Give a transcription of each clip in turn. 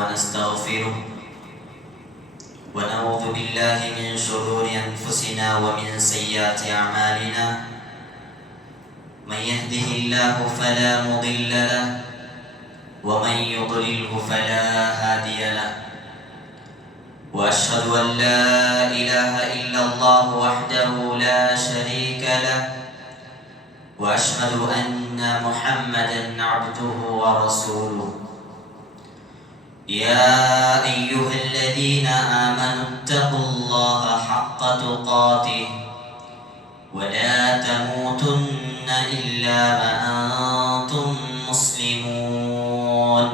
ونستغفره ونعوذ بالله من شرور أنفسنا ومن سيئات أعمالنا من يهده الله فلا مضل له ومن يضلله فلا هادي له وأشهد أن لا إله إلا الله وحده لا شريك له وأشهد أن محمدا عبده ورسوله يا أيها الذين آمنوا اتقوا الله حق تقاته ولا تموتن إلا وأنتم مسلمون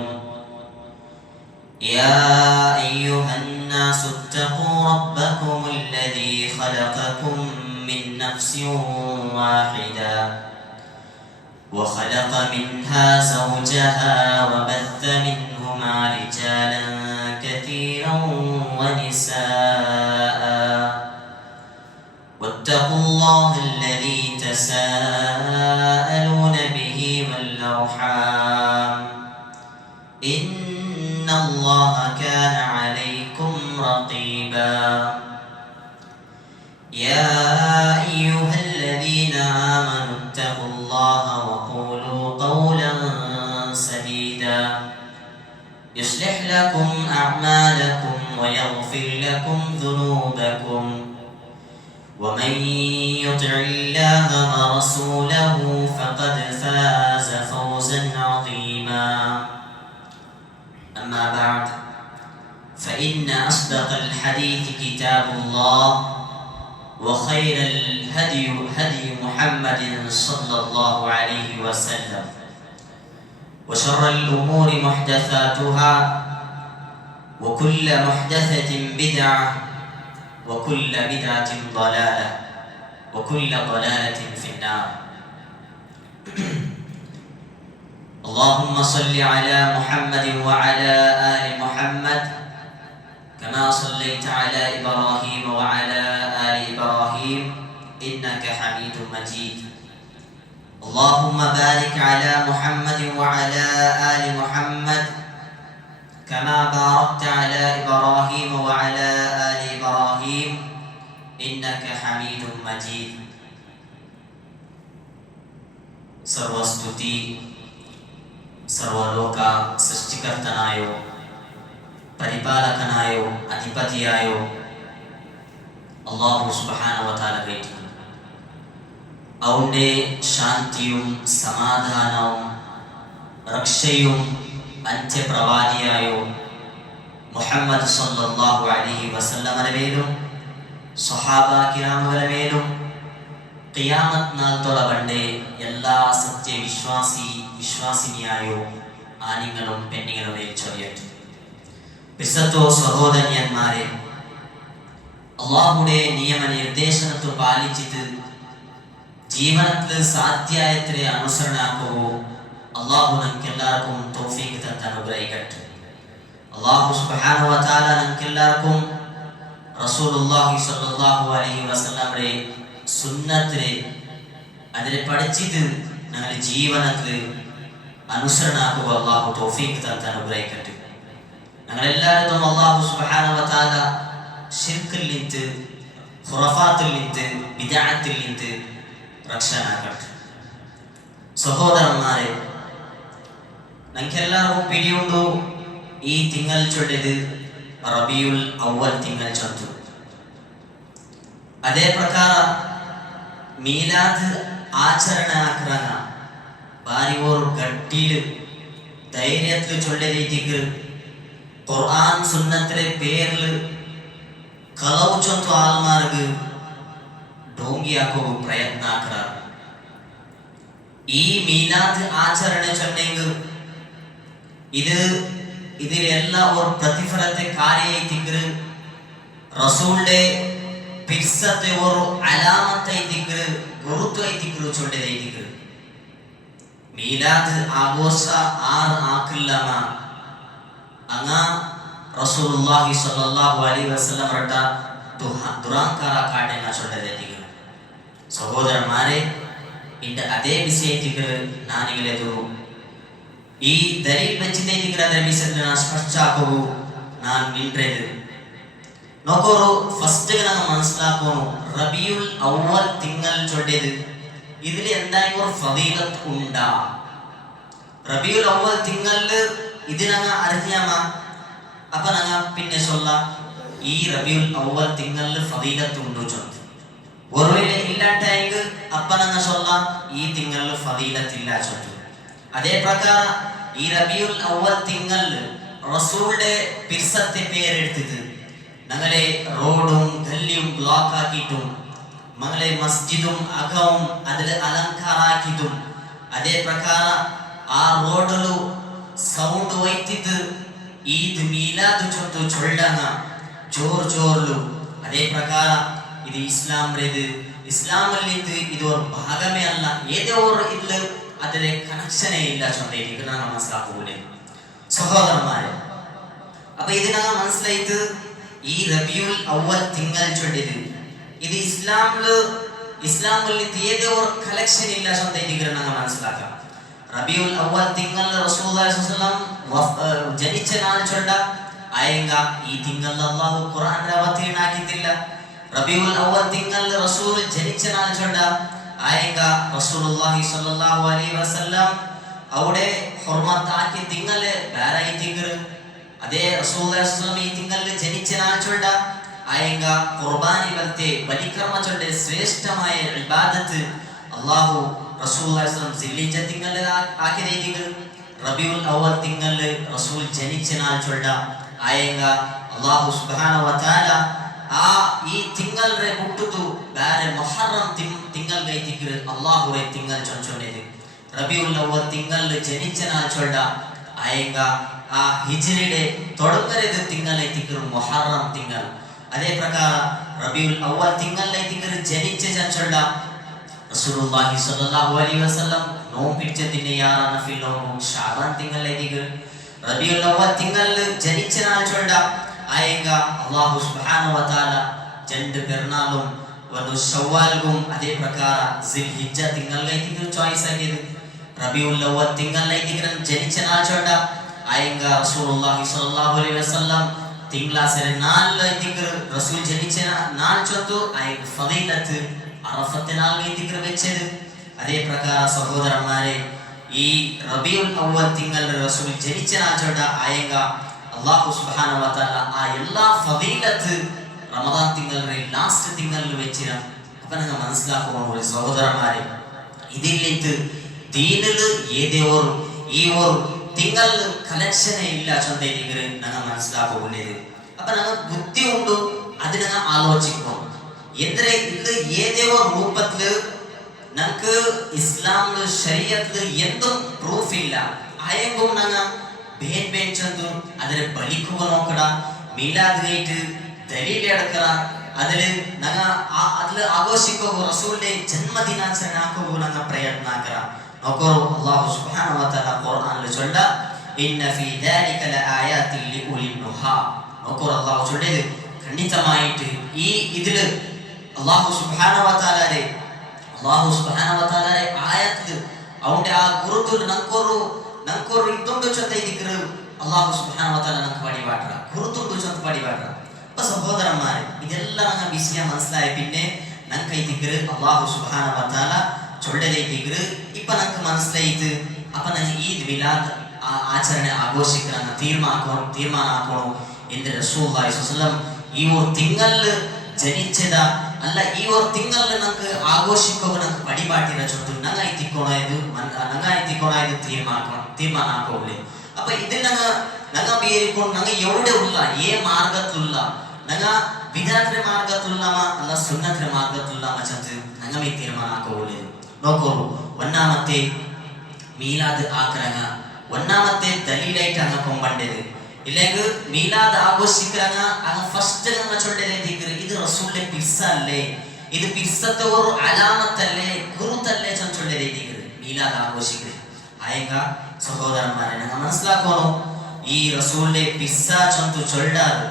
يا أيها الناس اتقوا ربكم الذي خلقكم من نفس واحدة وخلق منها زوجها وبث منهما رجالا كثيرا ونساء واتقوا الله الذي تساءلون به والأرحام إن الله كان عليكم رقيبا يا أيها الذين آمنوا اتقوا الله وقولوا قولا سديدا يصلح لكم أعمالكم ويغفر لكم ذنوبكم ومن يطع الله ورسوله فقد فاز فوزا عظيما أما بعد فإن أصدق الحديث كتاب الله وخير الهدي هدي محمد صلى الله عليه وسلم وشر الأمور محدثاتها وكل محدثة بدعة وكل بدعة ضلالة وكل ضلالة في النار اللهم صل على محمد وعلى آل محمد كما صليت على إبراهيم وعلى آل إبراهيم إنك حميد مجيد اللهم بارك على محمد وعلى آل محمد كما باركت على إبراهيم وعلى آل إبراهيم إنك حميد مجيد സർവസ്തുതി സർവലോക സൃഷ്ടികർത്തനായോ പരിപാലകനായോ അധിപതിയായോ അല്ലാഹു സുബ്ഹാനഹു വ തആല കൈറ്റിക്കുന്നു അവന്റെ ശാന്തിയും സമാധാനവും രക്ഷയും അന്ത്യപ്രവാദിയായോ മുഹമ്മദ് സല്ലല്ലാഹു അലൈഹി വസല്ലമയുടെ മേലും സ്വഹാബാ കിറാമുകളുടെ മേലും ഖിയാമത്ത് നാൾ തൊളവണ്ടെ എല്ലാ വിശ്വാസിനിയായോ ആണിങ്ങളും പെണ്ണുങ്ങളും മേൽ ചൊരിയട്ടെ. വിശുദ്ധ സഹോദരന്മാരെ, അല്ലാഹുവിന്റെ നിയമനിർദ്ദേശനത്തെ പാലിച്ചിട്ട് ജീവിതത്തിൽ സാധ്യായത്തിലെ അനുസരണാക്കുകയോ അല്ലാഹു നമുക്കെല്ലാവർക്കും തൗഫീഖ് തന്ന് അനുഗ്രഹിക്കട്ടെ. അല്ലാഹു സുബ്ഹാനഹു വ തആല നമുക്കെല്ലാവർക്കും റസൂലുള്ളാഹി സ്വല്ലല്ലാഹു അലൈഹി വസല്ലമയുടെ സുന്നത്തിനെ അതിനെ പഠിച്ചിട്ട് ഞങ്ങളുടെ ജീവിതത്തിൽ അനുസരണാക്കുക അല്ലാഹു തൗഫീഖ് തന്ന് അനുഗ്രഹിക്കട്ടെ. ഞങ്ങളെല്ലാവരും അല്ലാഹു സുബ്ഹാനഹു വ തആല ശിർക്കിൽ നിന്ന്, ഖുറഫാത്തിൽ നിന്ന്, ബിദ്അത്തിൽ നിന്ന് രക്ഷനാക്കട്ടെ. സഹോദരന്മാരെ, നമുക്കെല്ലാവർക്കും പിടിയുണ്ടോ ഈ തിങ്കൾ ചൊല്ലത് റബീഉൽ അവ്വൽ തിങ്കൾ ചൊല്ലും. അതേ പ്രಕಾರ മീലാദ് ಆಚರಣೆ ಆಕ್ರನ ಬಾರಿ ಓರು ಗಟ್ಟಿಲು ಧೈರ್ಯತ್ಲು ಚೊಳ್ಳೆ ರೀತಿಗೆ ഖുർആൻ സുന്നത്തിലെ പേരിൽ കളവ് ചൊന്തു ആൾമാർക്ക് ഡോങ്കിയാക്കോ പ്രയത്നാക്കറ ഈ മീലാദ് ആചರಣೆ ചൊന്നെങ്കിൽ ഇതിലെല്ലാം ഒരു പ്രതിഫലത്തെ കാര്യായിത്തിക്ക് റസൂലിന്റെ പിർസത്തെ ഒരു അലാമത്തായിത്തിക്ക് ഗുരുത്വായിത്തിക്ക് ചൊല്ലേതായിത്തിക്ക് മീലാദ് ആഘോഷ ആർ ആക്കില്ലമ അങ്ങ റസൂലുള്ളാഹി സ്വല്ലല്ലാഹു അലൈഹി വസല്ലം റട്ട ദുരാങ്കര കാട്ടേന ചൊല്ലേതായിത്തിക്ക്. സഹോദരന്മാരെ, ഇന്റെ അതേ വിഷയത്തിക്ക് നാനികളെതു ಈ ದಲೀಲ್ വെച്ചിട്ടേക്കിற ಅದರ ವಿಷಯದಲ್ಲಿ ನಾನು ಸ್ಪಷ್ಟವಾಗು ನಾನು ನಿಂತ್ರೆದು നോക്കോറു ഫസ്റ്റ് നമ്മൾ മനസ്സിലാക്കുന്നു റബീഉൽ അവ്വൽ തിങ്കൾ ചൊല്ലേത് ഇതിൽ എന്തായാലും ഒരു ഫളീലത്ത് ഉണ്ടാ റബീഉൽ അവ്വൽ തിങ്കളില് ഇതിനങ്ങ അറിയാമ അപ്പൊ ഞങ്ങ പിന്നെ ചൊല്ല ഈ റബീഉൽ അവ്വൽ തിങ്കളില് ഫളീലത്ത് ഉണ്ടോ ചൊല്ല ഒരുവേളെ ഇല്ലാട്ടെങ്കിൽ അപ്പൊ ഞങ്ങ ചൊല്ല ഈ തിങ്കളില് ഫളീലത്ത് ഇല്ല ചൊല്ല അതേ പ്രകാരം ഈ റബീഉൽ അവ്വൽ തിങ്കളില് റസൂലുടെ പിർസത്തെ പേരെടുത്തിട്ട് ഞങ്ങളെ റോഡും ഗല്ലിയും ബ്ലോക്ക് ആക്കിയിട്ടും ഞങ്ങളെ മസ്ജിദും അകവും അതിൽ അലങ്കാരാക്കിയിട്ടും അതേ പ്രകാരം ആ റോഡില് സൗണ്ട് വൈത്തിട്ട് ഈദ് മീലാദ് ചൊല്ല് ചൊല്ലങ്ങ ജോർಲು അതേ പ്രകാരം ഇത് ഇസ്ലാമിൽ ഇത് ഒരു ഭാഗമേ അല്ല ഏതോ ഒരു ഇതില് അതിലെ കണക്ഷനേ ഇല്ല ചൊല്ലേ ഇത് ഞങ്ങൾ മനസ്സിലാക്കൂലേ സഹോദരന്മാരെ. അപ്പൊ ഇത് ഞങ്ങൾ മനസ്സിലായിട്ട് ഈ റബീഉൽ അവ്വൽ തിങ്കൾ ചൊല്ലിയത് ഇത് ഇസ്ലാമിൽ ഏതോ ഒരു കളക്ഷൻ ഇല്ല ചൊല്ലിട്ട് ഞങ്ങൾ മനസ്സിലാക്കാം. റബീഉൽ അവ്വൽ തിങ്കൾ റസൂലുള്ളാഹി സ്വല്ലല്ലാഹു അലൈഹി വസല്ലം ജനിച്ച നാൾ ചൊല്ല ആയെങ്ക ഈ തിങ്കൾ അല്ലാഹു ഖുർആനിൽ അവതീർണാക്കിയിട്ടില്ല. റബീഉൽ അവ്വൽ തിങ്കൾ റസൂൽ ജനിച്ച നാൾ ചൊല്ല ആയെങ്ക റസൂലുള്ളാഹി സ്വല്ലല്ലാഹു അലൈഹി വസല്ലം അവിടെ ഹുർമത്ത് ആക്കി തിങ്കളെ വേറെ തിങ്കൾ അതേ റസൂലുള്ളാഹി സ്വല്ലല്ലാഹു അലൈഹി വസല്ലം ഈ തിങ്കളിൽ ജനിച്ച നാൾ ചൊല്ല ആയെങ്ക ഖുർബാനി വലത്തെ ബലികർമ്മ ചൊല്ലെ ശ്രേഷ്ഠമായ ഇബാദത്ത് അല്ലാഹു റസൂലുള്ളാഹി സ്വല്ലല്ലാഹു അലൈഹി വസല്ലം സിൽഹിജ്ജ തിങ്കളിൽ ആക്കിയതികൾ റബീഉൽ അവ്വൽ തിങ്കളിൽ റസൂൽ ജനിച്ച നാൾ ചൊല്ല ആയെങ്ക അല്ലാഹു സുബ്ഹാനഹു വ തആല ആ ഈ തിങ്കളെ മുട്ടുതു വേറെ മുഹറം തിങ്കൾ ഗൈതികൾ അല്ലാഹുവെ തിങ്കൾ ചൊല്ലുന്നത് റബീഉൽ അവ്വൽ തിങ്കളിൽ ജനിച്ച നാൾ ചൊല്ല ആയെങ്ക ആ ഹിജ്റിയുടെ തുടങ്ങരുത് തിങ്കളെ തിക്കർ മുഹറം തിങ്കൾ അതേ പ്രകാരം റബീഉൽ അവ്വൽ തിങ്കളിലെ തിക്കർ ജനിച്ച ചൊല്ല റസൂലുള്ളാഹി സ്വല്ലല്ലാഹു അലൈഹി വസല്ലം നോമ്പിടിച്ചതിന്റെ യാറാണ് ഫിലോമു ഷാബാൻ തിങ്കളിലെ തിക്കർ റബീഉൽ അവ്വൽ തിങ്കളിൽ ജനിച്ച നാൾ ചൊല്ല ആയെങ്ക അല്ലാഹു സുബ്ഹാനഹു വ തആല രണ്ട് പെരുന്നാളും വന്നു ശവ്വാലും അതേ പ്രകാരം സിൽഹിജ്ജ തിങ്കളിലെ തിക്കർ ചോയ്സ് ആക്കിയത് റബീഉൽ അവ്വൽ തിങ്കളിലെ തിക്കർ ജനിച്ച നാൾ ചൊല്ല ആയെങ്ക റസൂലുള്ളാഹി സ്വല്ലല്ലാഹു അലൈഹി വസല്ലം തിങ്കളാസിലെ നാലിലെ തിക്കർ റസൂൽ ജനിച്ച നാൾ ചൊല്ല് ആയെങ്ക ഫളീലത്ത് അറഫത്തെ നാളിലെ തിക്കർ വെച്ചത്. അതേ പ്രകാരം സഹോദരന്മാരെ ഈ റബീഉൽ അവ്വൽ തിങ്കളിൽ റസൂൽ ജനിച്ച നാൾ ചൊല്ല ആയെങ്ക അല്ലാഹു സുബ്ഹാനഹു വ തആല ആ എല്ലാ ഫളീലത്ത് റമദാൻ തിങ്കളിലെ ലാസ്റ്റ് തിങ്കളിൽ വെച്ചിര. അപ്പൊ നിങ്ങൾ മനസ്സിലാക്കുക സഹോദരന്മാരെ ഇതിലേക്ക് ദീനില് ഏതോ ഈ ഒരു തിങ്കൾ കലക്ഷനെ ഇല്ല ചൊല്ലിട്ട് ഞങ്ങൾ മനസ്സിലാക്കുന്നത്. അപ്പൊ ഞങ്ങൾ ബുദ്ധി ഉണ്ട് അത് ഞങ്ങൾ ആലോചിക്കണം എന്തിനെ ഇത് ഏതോ രൂപത്തില് ഞങ്ങൾക്ക് ഇസ്ലാമില് ശരീഅത്തില് എന്തും പ്രൂഫ് ഇല്ല ആയെങ്കും ഞങ്ങൾ ಬೇನ್ ಚಂದು ಅದರ ಬಲಿಕುವ ನೋಕಡ ಮೀಲಾದ್ ಗೈಟ್ ದಲೀಲ್ ಎಡಕರ അതില് ഞങ്ങ അതില് ആഘോഷിക്കോ റസൂലിന്റെ ജന്മദിനാചരണ ആക്കോ ഞങ്ങ പ്രയത്ന ആക്കറ നോക്കോ അല്ലാഹു സുബ്ഹാനഹു വ തആല ഖുർആനിൽ ചൊല്ല ഇന്ന ഫീ ദാലിക ലആയാതിൻ ലിഉലിൻ നുഹാ നോക്കോ അല്ലാഹു ചൊല്ലേത് ഖണ്ഡിതമായിട്ട് ഈ ഇതില് അല്ലാഹു സുബ്ഹാനഹു വ തആലയുടെ ആയത്തിൽ അവന്റെ ആ ഗുരുതുൽ ನಂಕೋರು ಇದ್ದೊಂದು ಜೊತೆ ಇದಿಕ್ರು ಅಲ್ಲಾಹು ಸುಬ್ಹಾನಹು ವ ತആല നമുക്ക് പടിവാട്ര ഗുരുതുണ്ട് ചൊത്ത് പടിവാട്ര. അപ്പൊ സഹോദരന്മാരെ ഇതെല്ലാം ഞങ്ങൾ വിഷയ മനസ്സിലായ പിന്നെ ഞങ്ങൾക്ക് ഇതിക്റ് അല്ലാഹു സുബ്ഹാനഹു വ തആല ചൊല്ലതേതിക്റ് ഇപ്പൊ ഞങ്ങൾക്ക് മനസ്സിലായിട്ട് അപ്പൊ ഞങ്ങൾ ഈദ് മിലാദ് ആചരണೆ ആഘോഷിക്കുന്ന തീരുമാനാക്കണം എന്ന് റസൂലുള്ളാഹി സ്വല്ലല്ലാഹു അലൈഹി വസല്ലം ഈ ഒരു തിങ്കളിൽ ജനിച്ചത അല്ല ഈ ഒരു തിങ്കളിൽ നമുക്ക് ആഘോഷിക്കുക നമുക്ക് പടിപാട്ടിന ചൊല്ല് ഞങ്ങൾ എത്തിക്കോണായത് തീരുമാനാക്കോളെ. അപ്പൊ ഇതിൽ ഞങ്ങൾ ಬೇರಿಕೊಂಡು ഞങ്ങൾ എവിടെ ഉള്ള ഏ മാർഗത്തിലുള്ള ഞങ്ങൾ വിദാത്ര മാർഗത്തിലുള്ളമ അല്ല സുന്നത്ര മാർഗത്തിലുള്ളമ ചത്ത് ഞങ്ങൾ തീരുമാനാക്കോളെ. നോക്കൂ ഒന്നാമത്തെ മീലാദ് ആക്രങ്ങ ഒന്നാമത്തെ ദലീലായിട്ട് അങ്ങ് കൊമ്പണ്ടത് ഇല്ലെങ്കിൽ മീലാദ് ആഘോഷിക്കറങ്ങ അങ്ങ് ഫസ്റ്റ് ഞങ്ങൾ ചൊല്ലേതിക്റ് ഇത് റസൂലിന്റെ പിർസ അല്ലേ ഇത് പിർസത്തെ ഒരു അലാമത്തല്ലേ ഗുരുത്തല്ലേ ചൊല്ലേതിക്റ് മീലാദ് ആഘോഷിക്കറ് ആയെങ്ക സഹോദരന്മാരെ ഞങ്ങൾ മനസ്സിലാക്കണോ ഈ റസൂലിന്റെ പിർസ ചൊന്തു ചൊല്ലാറ്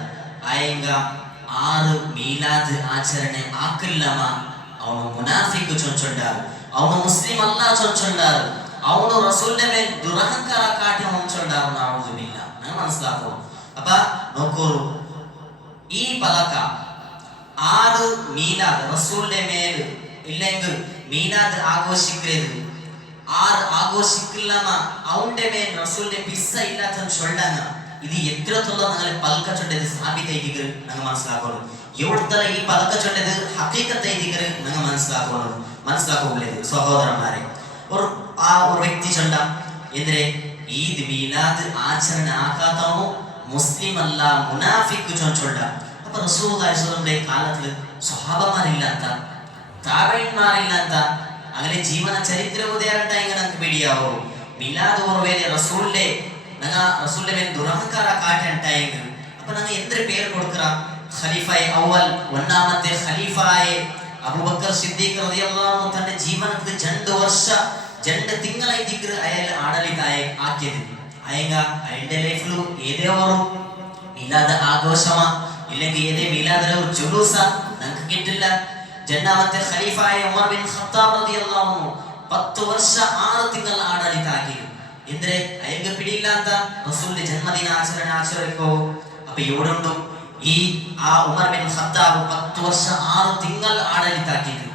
ആയെങ്ക ആറ് മീലാദ് ആചರಣೆ ആക്കില്ലമ ಅವನು ಮುನಾಫಿಕ್ ಚೊಂಚೊಂಡಾರು ಅವನು ಮುಸ್ಲಿಂ ಅಲ್ಲ ಚೊಂಚೊಂಡಾರು ಅವನು റസൂലിന്റെ മേൽ ദുരഹങ്കാര കാട്ടി ഹോമിച്ചുണ്ടാകുന്ന ആവുമില്ല. നിങ്ങൾ മനസ്സിലാക്കണം. അപ്പൊ നോക്കൂ, ഈ പലക ആറ് മീലാദ് റസൂലിന്റെ മേൽ ഇല്ലെങ്കിൽ മീലാദ് ആഘോഷിക്കരുത്, ആറ് ആഘോഷിക്കില്ലമ അവന്റെ മേൽ റസൂലിന്റെ പിസ്സ ഇല്ലാത്ത ചൊല്ലാങ്ങ. ഇത് എത്രത്തോളം നിങ്ങൾ പലക ചൊല്ലത് സ്ഥാപിതൈതികൾ നിങ്ങൾ മനസ്സിലാക്കണം. എവിടത്തല ഈ പലക ചൊല്ലത് ഹക്കീക്കത്തൈതികൾ നിങ്ങൾ മനസ്സിലാക്കുള്ളത് സഹോദരന്മാരെ. ഒരു വ്യക്തി ചൊല്ല എതിരെ ഈദ് മീലാദ് ആചരണ ആക്കാത്തവನು മുസ്ലിം അല്ല, മുനാഫിക്ക് ചൊല്ല. അപ്പൊ റസൂലുള്ളാഹി സ്വല്ലല്ലാഹു അലൈഹി വസല്ലം കാലത്ത് സ്വഹാബമാരില്ലാത്ത, താബഈന്മാരില്ലാത്ത അങ്ങനെ ജീവന ചരിത്ര ഉദാഹരണ നമുക്ക് പേടിയാവോ? മീലാദ് ഓർവേലെ റസൂലിന്റെ മേൽ ദുരഹങ്കാര കാട്ടുണ്ടായെങ്കിൽ അപ്പൊ ഞങ്ങൾ എന്തൊരു പേര് കൊടുക്കുക? ഖലീഫായെ അവൽ, ഒന്നാമത്തെ ഖലീഫായെ അബൂബക്കർ സിദ്ദീഖ് റളിയല്ലാഹു അൻഹു തന്റെ ജീവനത്തിൽ 2 ವರ್ಷ 2 ತಿಂಗಳೈತಿಗ್ರ ಅಯಲ್ ಆಡಳಿತ ಆಕಿയത്. ಅಯಂಗ ಅಯಲ್ಡೆ ಲೈಫ್ಲು ಏದೇ ಅವರು ಮೀಲಾದ ಆಘೋಷಮ ಇല്ലെങ്കിൽ ಏದೇ ಮೀಲಾದರ ಜುಲೂಸ ನಂಗೆ ಗಿಟ್ಟಿಲ್ಲ. ಜನ್ನಾಮത്തെ ഖലീഫായ ഉമർ ബിൻ ഖത്താബ് റളിയല്ലാഹു അൻഹു 10 ವರ್ಷ 6 ತಿಂಗಳ ಆಡಳಿತ ಆಕಿയത്. ಎಂದ್ರೆ ಅಯಂಗ ಪಿಡಿಲ್ಲ ಅಂತ ರಸೂಲ್ ಜನ್ಮದಿನ ಆಚರಿಕೋ. ಅಪ್ಪ ಇವಡುಂಡು ಈ ಉಮರ್ ಬಿನ್ ഖത്താബ് 10 ವರ್ಷ 6 ತಿಂಗಳ ಆಡಳಿತ ಆಕಿದ್ದು.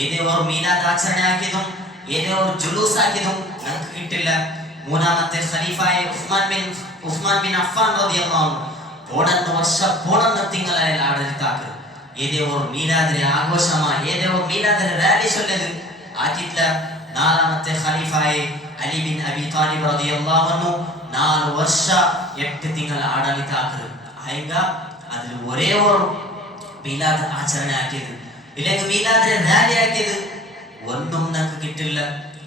ಏದೇ ಅವರು ಮೀಲಾದ್ ಆಚರಣೆ ಹಾಕಿದ್ದು, ಏದೇ ಅವರು ಜುಲೂಸ್ ಹಾಕಿದ್ದು ನಂಗೆ ಗಿಟ್ಟಿಲ್ಲ. ಮೂರನೇ ഖലീഫായ ഉസ്മാൻ ബിൻ അഫ്ഫാൻ റളിയല്ലാഹു അൻഹു 11 ವರ್ಷ 11 ತಿಂಗಳ ಆಡಳಿತ ಹಾಕಿದ್ದು. ಏದೇ ಅವರು ಮೀಲಾದ್ರೆ ಆಘೋಷಮ, ಏದೇ ಅವರು ಮೀಲಾದ್ರೆ ರ್ಯಾಲಿ ಸೊಲ್ಲದು ಹಾಕಿದ್ಲ. ನಾಲ್ಕನೇ ഖലീഫായ അലി ബിൻ അബി താലിബ് റളിയല്ലാഹു അൻഹു 4 ವರ್ಷ 8 ತಿಂಗಳ ಆಡಳಿತ ಹಾಕಿದ್ರು. ಆಯ್ಗ അതിൽ ഒരേ ഒരു മീലാദ് ആചരണ ആക്കിയത്, ഇല്ലെങ്കിൽ മീലാദിനെ റാലി ആക്കിയത് ഒന്നും നമുക്ക് കിട്ടില്ല.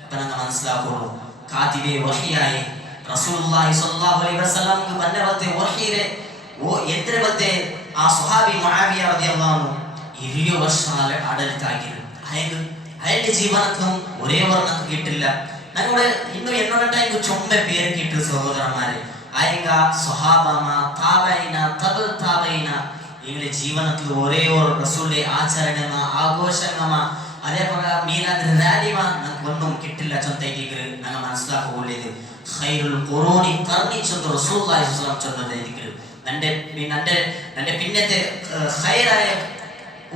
അപ്പൊ ഞങ്ങൾ മനസ്സിലാക്കുന്നു, കാതിബെ വഹിയായി റസൂലുള്ളാഹി സ്വല്ലല്ലാഹു അലൈഹി വസല്ലം ബന്നവത്തെ വഹിയിലെ എത്ര ബത്തെ ആ സ്വഹാബി മുആവിയ റളിയല്ലാഹു അൻഹു 20 ವರ್ಷ ആಡಳಿತ ആക്കിയത്. അയാളുടെ ജീവനക്കും ഒരേ ഒരു നമുക്ക് കിട്ടില്ല. ഞങ്ങളുടെ ഇന്നും എന്നോടൊക്കെ ചുമ പേര് കിട്ടു സഹോദരന്മാരെ. ആയിങ്ക സ്വഹാബമ താബൈന തബ് താബൈന ഇവരുടെ ജീവനത്തിൽ ഒരേ ഒരു റസൂലിന്റെ ആചരണമ ആഘോഷമ അതേപോലെ മീലാദ് റാലിമ നമുക്ക് ഒന്നും കിട്ടില്ല. ചൊന്തൈതികൾ ഞങ്ങൾ മനസ്സിലാക്കുകയുള്ളത് ഖൈറുൽ ഖുറൂനി ഖർനി ചൊന്ത റസൂലുള്ളാഹി സ്വല്ലല്ലാഹു അലൈഹി വസല്ലം ചൊന്നതൈതികൾ നന്റെ പിന്നത്തെ ഖൈറായ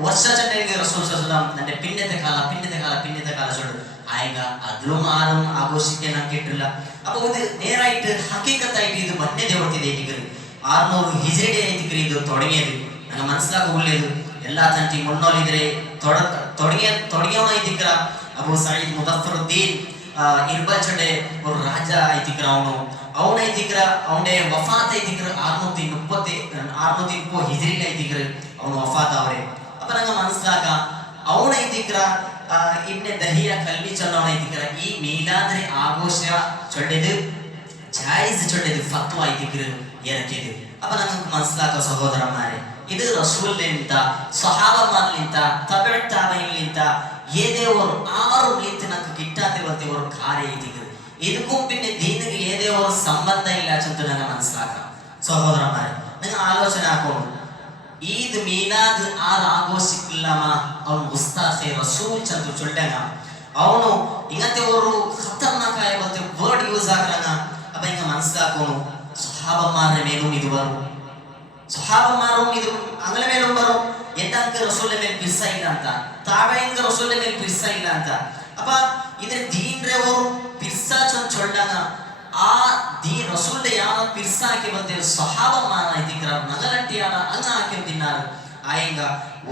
ವರ್ಷ ಚಂದೈಗೆ റസൂൽ സ്വല്ലല്ലാഹു അലൈഹി വസല്ലം നന്റെ പിന്നത്തെ കാല ചൊല്ലു ആയിങ്ക അതിലും ആരും ആഘോഷിക്കാൻ കിട്ടില്ല. അപ്പൊ ഇത് നേരായിട്ട് ഹക്കീക്കത്തായിട്ട് ഇത് മഞ്ഞ ದೇವತೆ 600 ಹಿಜ್ರಿ ಐತಿಕ್ರಿ ಇದು തുടങ്ങിയത്. ഞങ്ങൾ മനസ്സിലാക്കുകയുള്ളത് എല്ലാ തന്റെ മുന്നോലിതിരെ തുടങ്ങിയവണ ಐತಿಕ್ರ അബൂ സഈദ് മുദഫറുദ്ദീൻ ഇർബൽചടെ ഒരു രാജ ಐತಿಕ್ರ ಅವನ ಐತಿಕ್ರ ಅವನೇ ವಫಾತ್ ಐತಿಕ್ರ 630 ಹಿಜ್ರಿ ಐತಿಕ್ರ ಅವನು ವಫಾತ್ ಅವರೇ. അപ്പൊ ഞങ്ങൾ മനസ്സിലാക്കാം ಅವನ ಐತಿಕ್ರ ഇബ്നെ ദഹിയ കൽബി ചൊല്ലവണ ಐತಿಕ್ರ ഈ മീലാദിനെ ആഘോഷ ചൊല്ലത് ജായിസ് ചൊല്ലത് ഫത്വ ಐತಿಕ್ರ ഇറക്കിയത്. അപ്പൊ നമുക്ക് മനസ്സിലാക്കാം സഹോദരന്മാരെ, ഇത് റസൂലിനിಂದ സ്വഹാബമാരിനിಂದ തബഅ താബഈനിಂದ ഏതേ ഒരു ആറുമിലിത്ത് നമുക്ക് കിട്ടാതെ വന്ന ഒരു കാര്യം ಐತಿಕ್ರ. ಇದಕ್ಕೂ പിന്നെ ദീനിಗೆ ഏതേ ഒരു സംബന്ധ ಇಲ್ಲ ಅಂತ ഞങ്ങൾ മനസ്സിലാക്കാം സഹോദരന്മാരെ. നിങ്ങൾ ആലോചന ആക്കണം, ഈദ് മീലാദ് ആർ ആഘോഷിക്കില്ലമ അവൻ ഉസ്താദെ റസൂൽ ചന്ദ് ചൊല്ലങ്ങ ಅವನು ഇങ്ങനത്തെ ഒരു ഖത്തർനാക്കായ പോലത്തെ വേർഡ് യൂസ് ആക്കലങ്ങ. അപ്പൊ ഇങ്ങ മനസ്സിലാക്കുന്നു, സ്വഹാബന്മാരുടെ മേലും ഇത് വരും, സ്വഹാബന്മാരും ഇത് അങ്ങനെ മേലും വരും. എന്താക്ക് റസൂലിന്റെ മേൽ പിസ്സ ಇಲ್ಲ ಅಂತ, ತಾಬঈನ್ಗ റസൂലിന്റെ മേൽ പിസ്സ ಇಲ್ಲ ಅಂತ. അപ്പൊ ഇതിന് ദീൻറെ ഒരു പിസ്സ ചൊല്ലങ്ങ. ആ ദീൻ റസൂലിന്റെ യാന പിസ്സ ആക്കി ಬಂದೆ സ്വഹാബന്മാർ ಐತಿಕ್ರ നഗലട്ടിയാണ് അങ്ങ ആക്കി തിന്നാറ്. ആയെങ്ക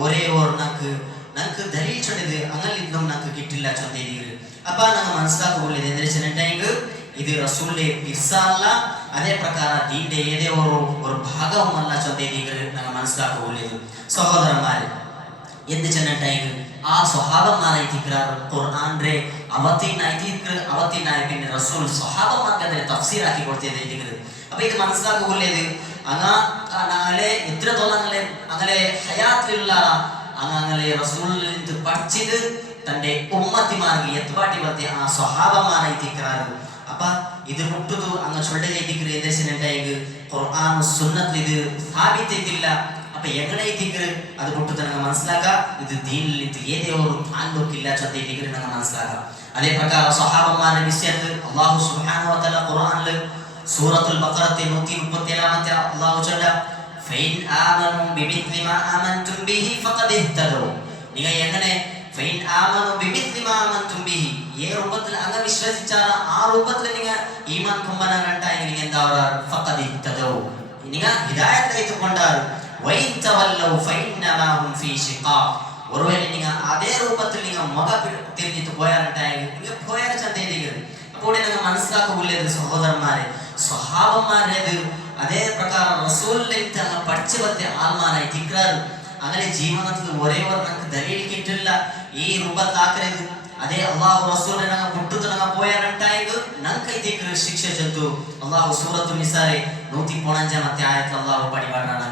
ഒരേ ഒരു നമുക്ക് ദലീൽ ചൊല്ലത് അങ്ങനെയൊന്നും നമുക്ക് കിട്ടില്ല ചൊന്തൈതികൾ. അപ്പൊ ഞങ്ങൾ മനസ്സിലാക്കുകയുള്ളത് എന്താ വെച്ചിട്ടുണ്ടെങ്കിൽ ഇത് റസൂലിന്റെ പിസ്സ അല്ല, അതേ പ്രಕಾರ ദീന്റെ ഏതേ ഒരു ഭാഗവുമല്ല ചൊന്തൈതികൾ ഞങ്ങൾ മനസ്സിലാക്കുകയുള്ളത് സഹോദരന്മാരെ. എന്ത് ചെന്നിട്ടുണ്ടെങ്കിൽ ആ സ്വഹാബന്മാർ ಐತಿಕ್ರ ഖുർആന്റെ അവത്തിനായി പിന്നെ റസൂൽ സ്വഹാബന്മാർക്ക് അതിനെ തഫ്സീർ ആക്കി കൊടുത്തത് ಐತಿಕ್ರ. അപ്പൊ ഇത് മനസ്സിലാക്കുകയുള്ളത് അങ്ങനെ എത്രത്തോളം അങ്ങനെ ഹയാത്തിലുള്ള അങ്ങനെ റസൂലിൽ നിന്ന് പഠിച്ചത് തന്റെ ഉമ്മത്തിമാർക്ക് എത്തുപാട്ടി വന്ന ആ സ്വഹാബന്മാർ ಐತಿಕ್ರ. അപ്പൊ ഇത് മുട്ടത് അങ്ങ് ചൊല്ലത് ಐತಿಕ್ರ. എന്താ വെച്ചിട്ടുണ്ടെങ്കിൽ ഖുർആൻ സുന്നത്തിൽ ഇത് സ്ഥാപിച്ചിട്ടില്ല. അപ്പൊ എങ്ങനെ ഇതിക്ക് അത് പൊട്ടുത്ത നിങ്ങൾ മനസ്സിലാക്കുക. ഇത് ദീനിൽ ഇത് ഏതേ ഒരു താല്ലുക്കില്ല ചൊത്ത ഇതിക്ക് നിങ്ങൾ മനസ്സിലാക്കുക. അതേ പ്രകാരം സ്വഹാബന്മാരുടെ വിഷയത്തിൽ അല്ലാഹു സുബ്ഹാനഹു വ തആല ഖുർആനിൽ സൂറത്തുൽ ബഖറത്തെ 137-ാമത്തെ അല്ലാഹു ചൊല്ല ഫൈൻ ആമനു ബിമിത്ലി മാ ആമൻതും ബിഹി ഫഖദ് ഇഹ്തദൂ. നിങ്ങൾ എങ്ങനെ ഫൈൻ ആമനു ബിമിത്ലി മാ ആമൻതും ബിഹി ഏ രൂപത്തിൽ അങ്ങ് വിശ്വസിച്ചാൽ ആ രൂപത്തിൽ നിങ്ങൾ ഈമാൻ കൊമ്പനാകണ്ടായി നിങ്ങൾ എന്താ ഫഖദ് ഇഹ്തദൂ നിങ്ങൾ ഹിദായത്ത് ആയിക്കൊണ്ടാൽ വൈൻ തവല്ലൗ ഫൈന്നമാ ഹും ഫീ ശിഖാഖ് ഒരുവേള നിങ്ങൾ അതേ രൂപത്തിൽ നിങ്ങൾ മുഖ തിരിഞ്ഞിട്ട് പോയാറുണ്ടായി നിങ്ങൾ പോയാൽ ചന്തയിലേക്ക്. അപ്പോൾ നിങ്ങൾ മനസ്സിലാക്കുകയുള്ളത് സഹോദരന്മാരെ, സ്വഹാബന്മാരേത് അതേ പ്രകാരം റസൂലിന്റെ പഠിച്ചു വന്ന ആത്മാനായി തിക്രാർ അങ്ങനെ ജീവിതത്തിൽ ഒരേ നമുക്ക് ദലീൽ കിട്ടില്ല ഈ രൂപത്താക്കരുത്. അതെ അള്ളാഹു റസൂലിനെ ഞങ്ങൾ മുട്ടുത്തുണങ്ങ പോയാറുണ്ടായത് ഞങ്ങൾക്ക് ഇതിക്ക് ശിക്ഷ ചെന്നു. അള്ളാഹു സൂറത്തുൽ നിസായെ 115-ാമത്തെ ആയത്തിൽ അള്ളാഹു പടിപാടാണ്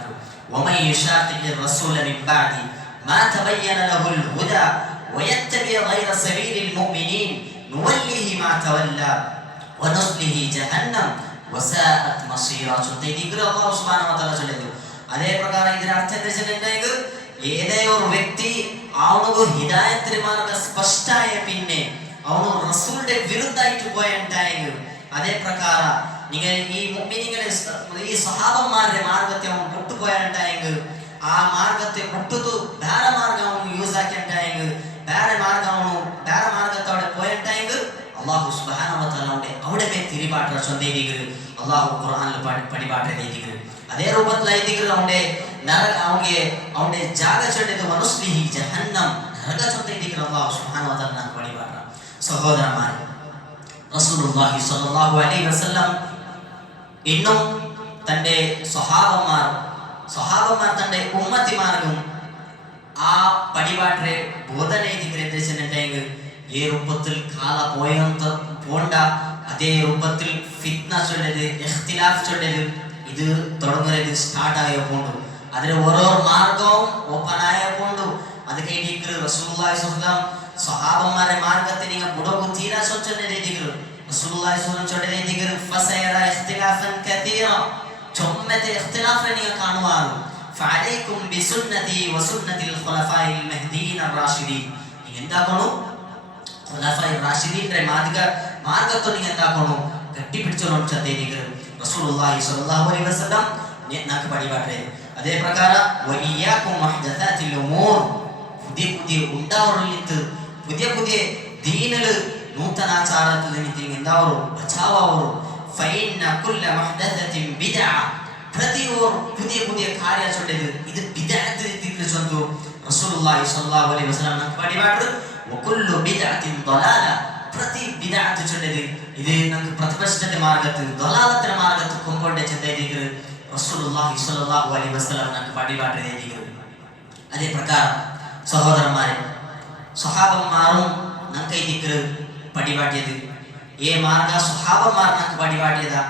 വമൻ യുശാഖിഖിർ റസൂല മിൻ ബഅദി മാ തബയ്യന ലഹുൽ ഹുദാ വയത്തബി ഗൈറ സബീലിൽ മുഅ്മിനീൻ നുവല്ലിഹി മാ തവല്ല വനസ്ലിഹി ജഹന്നം വസാഅത് മസീറ. ചൊല്ലിദിഗ്ര അല്ലാഹു സുബ്ഹാനഹു വ തആല ചൊല്ലുന്നു. അതേ പ്രകാരം ഇതിന്റെ അർത്ഥം വെച്ചിട്ടുണ്ടെങ്കിൽ ഏതേ ഒരു വ്യക്തി അവനക്ക് ഹിദായത്തിന് മാർഗ സ്പഷ്ടായ പിന്നെ അവന് റസൂലിന്റെ വിരുദ്ധായിട്ട് പോയിട്ടുണ്ടെങ്കിൽ അതേ പ്രകാരം നിങ്ങൾ ഈ മുഅ്മിനീങ്ങളെ ഈ സ്വഹാബന്മാരുടെ മാർഗത്തെ അവൻ പൊട്ടുപോയിട്ടുണ്ടെങ്കിൽ ആ മാർഗത്തെ പൊട്ടുതു വേറെ മാർഗം അവന് യൂസ് ആക്കിയിട്ടുണ്ടെങ്കിൽ വേറെ മാർഗത്തോടെ പോയിട്ടുണ്ടെങ്കിൽ അല്ലാഹു സുബ്ഹാനഹു വ തആല അവിടെ തിരിപാട്ട ചൊല്ലിദിഗ്ര അല്ലാഹു ഖുർആനിൽ പടിപാട്ട അതേ രൂപത്തിൽ അവന്റെ ജാഗ ചൊല്ലിയത് വനുസ്ലിഹി ജഹന്നം നരക ചൊല്ലിദിഗ്ര അല്ലാഹു സുബ്ഹാനഹു വ തആല പടിപാട്ട. സഹോദരന്മാരെ, റസൂലുള്ളാഹി സ്വല്ലല്ലാഹു അലൈഹി വസല്ലം ഇന്നും തന്റെ സ്വഹാബന്മാർ തന്റെ ഉമ്മത്തിമാർക്കും ആ പടിപാട്ടെ ബോധനയിക്കുന്നുണ്ടെങ്കിൽ ഈ രൂപത്തിൽ കാല പോണ്ട അതേ രൂപത്തിൽ ഫിത്ന ചൊല്ലത് ഇഖ്തിലാഫ് ചൊല്ലത് ഇത് തുടങ്ങുന്നത് സ്റ്റാർട്ട് ആയപ്പോണ്ട് അതിന് ഓരോ മാർഗവും ഓപ്പൺ ആയപ്പോണ്ട് അത് കേട്ടിട്ട് റസൂലുള്ളാഹി സ്വല്ലല്ലാഹു സ്വഹാബന്മാരെ മാർഗത്തിൽ നിങ്ങൾ ബുടകു തീരാ സൊച്ചനെതികൾ റസൂലുള്ളാഹി സ്വല്ലല്ലാഹു അലൈഹി വസല്ലം ചൊല്ലിയതികൾ ഫസയറ ഇഖ്തിലാഫൻ കതീറ ചൊമ്മത്തെ ഇഖ്തിലാഫിനെ നിങ്ങൾ കാണുവാൻ ഫഅലൈക്കും ബിസുന്നതി വസുന്നതിൽ ഖുലഫാഇൽ മഹ്ദിയീൻ അർ-റാഷിദീൻ. നിങ്ങൾ എന്താക്കണം ഖുലഫാഇ റാഷിദീന്റെ മാർഗത്തെ നിങ്ങൾ എന്താക്കണം കെട്ടിപ്പിടിച്ചോണം ചന്തേതികൾ റസൂലുള്ളാഹി സ്വല്ലല്ലാഹു അലൈഹി വസല്ലം നമുക്ക് പടിപാട്ടെ. അതേ പ്രകാരം വഇയ്യാകും മുഹ്ദസാത്തിൽ ഉമൂർ പുതിയ ഉണ്ടാവറിലിത്ത് പുതിയ ദീനില് നൂതനാചാരത്തിൽ നിന്നിട്ട് എന്താവോ ബച്ചാവോ ഫൈന കുല്ല മുഹ്ദസത്തിൻ ബിദ്അ പ്രതി പുതിയ കാര്യ ചൊല്ലിയത് ഇത് ബിദ്അത്ത് ദിക്ർ ചൊല്ലുന്നു റസൂലുള്ളാഹി സ്വല്ലല്ലാഹു അലൈഹി വസല്ലം നമുക്ക് പടിപാട്ട് വകുല്ലു ബിദ്അത്തിൻ ദലാല പ്രതി ബിദ്അത്ത് ചൊല്ലിയത് ഇത് നമുക്ക് പ്രതിപക്ഷത്തിന്റെ മാർഗത്തിൽ ദലാലത്തിന്റെ മാർഗത്തിൽ കൊണ്ടുപോയി ചെന്നതിക്ക് റസൂലുള്ളാഹി സ്വല്ലല്ലാഹു അലൈഹി വസല്ലം നമുക്ക് പടിപാട്ട് ചെയ്തിരിക്കുന്നു. അതേ പ്രകാരം സഹോദരന്മാരെ, സ്വഹാബന്മാരും നമുക്ക് ഇതിക്ക് പടിപാട്ടിയത് ഏ മാർഗ സ്വഹാബന്മാർ നമുക്ക് പടിപാട്ടിയതാ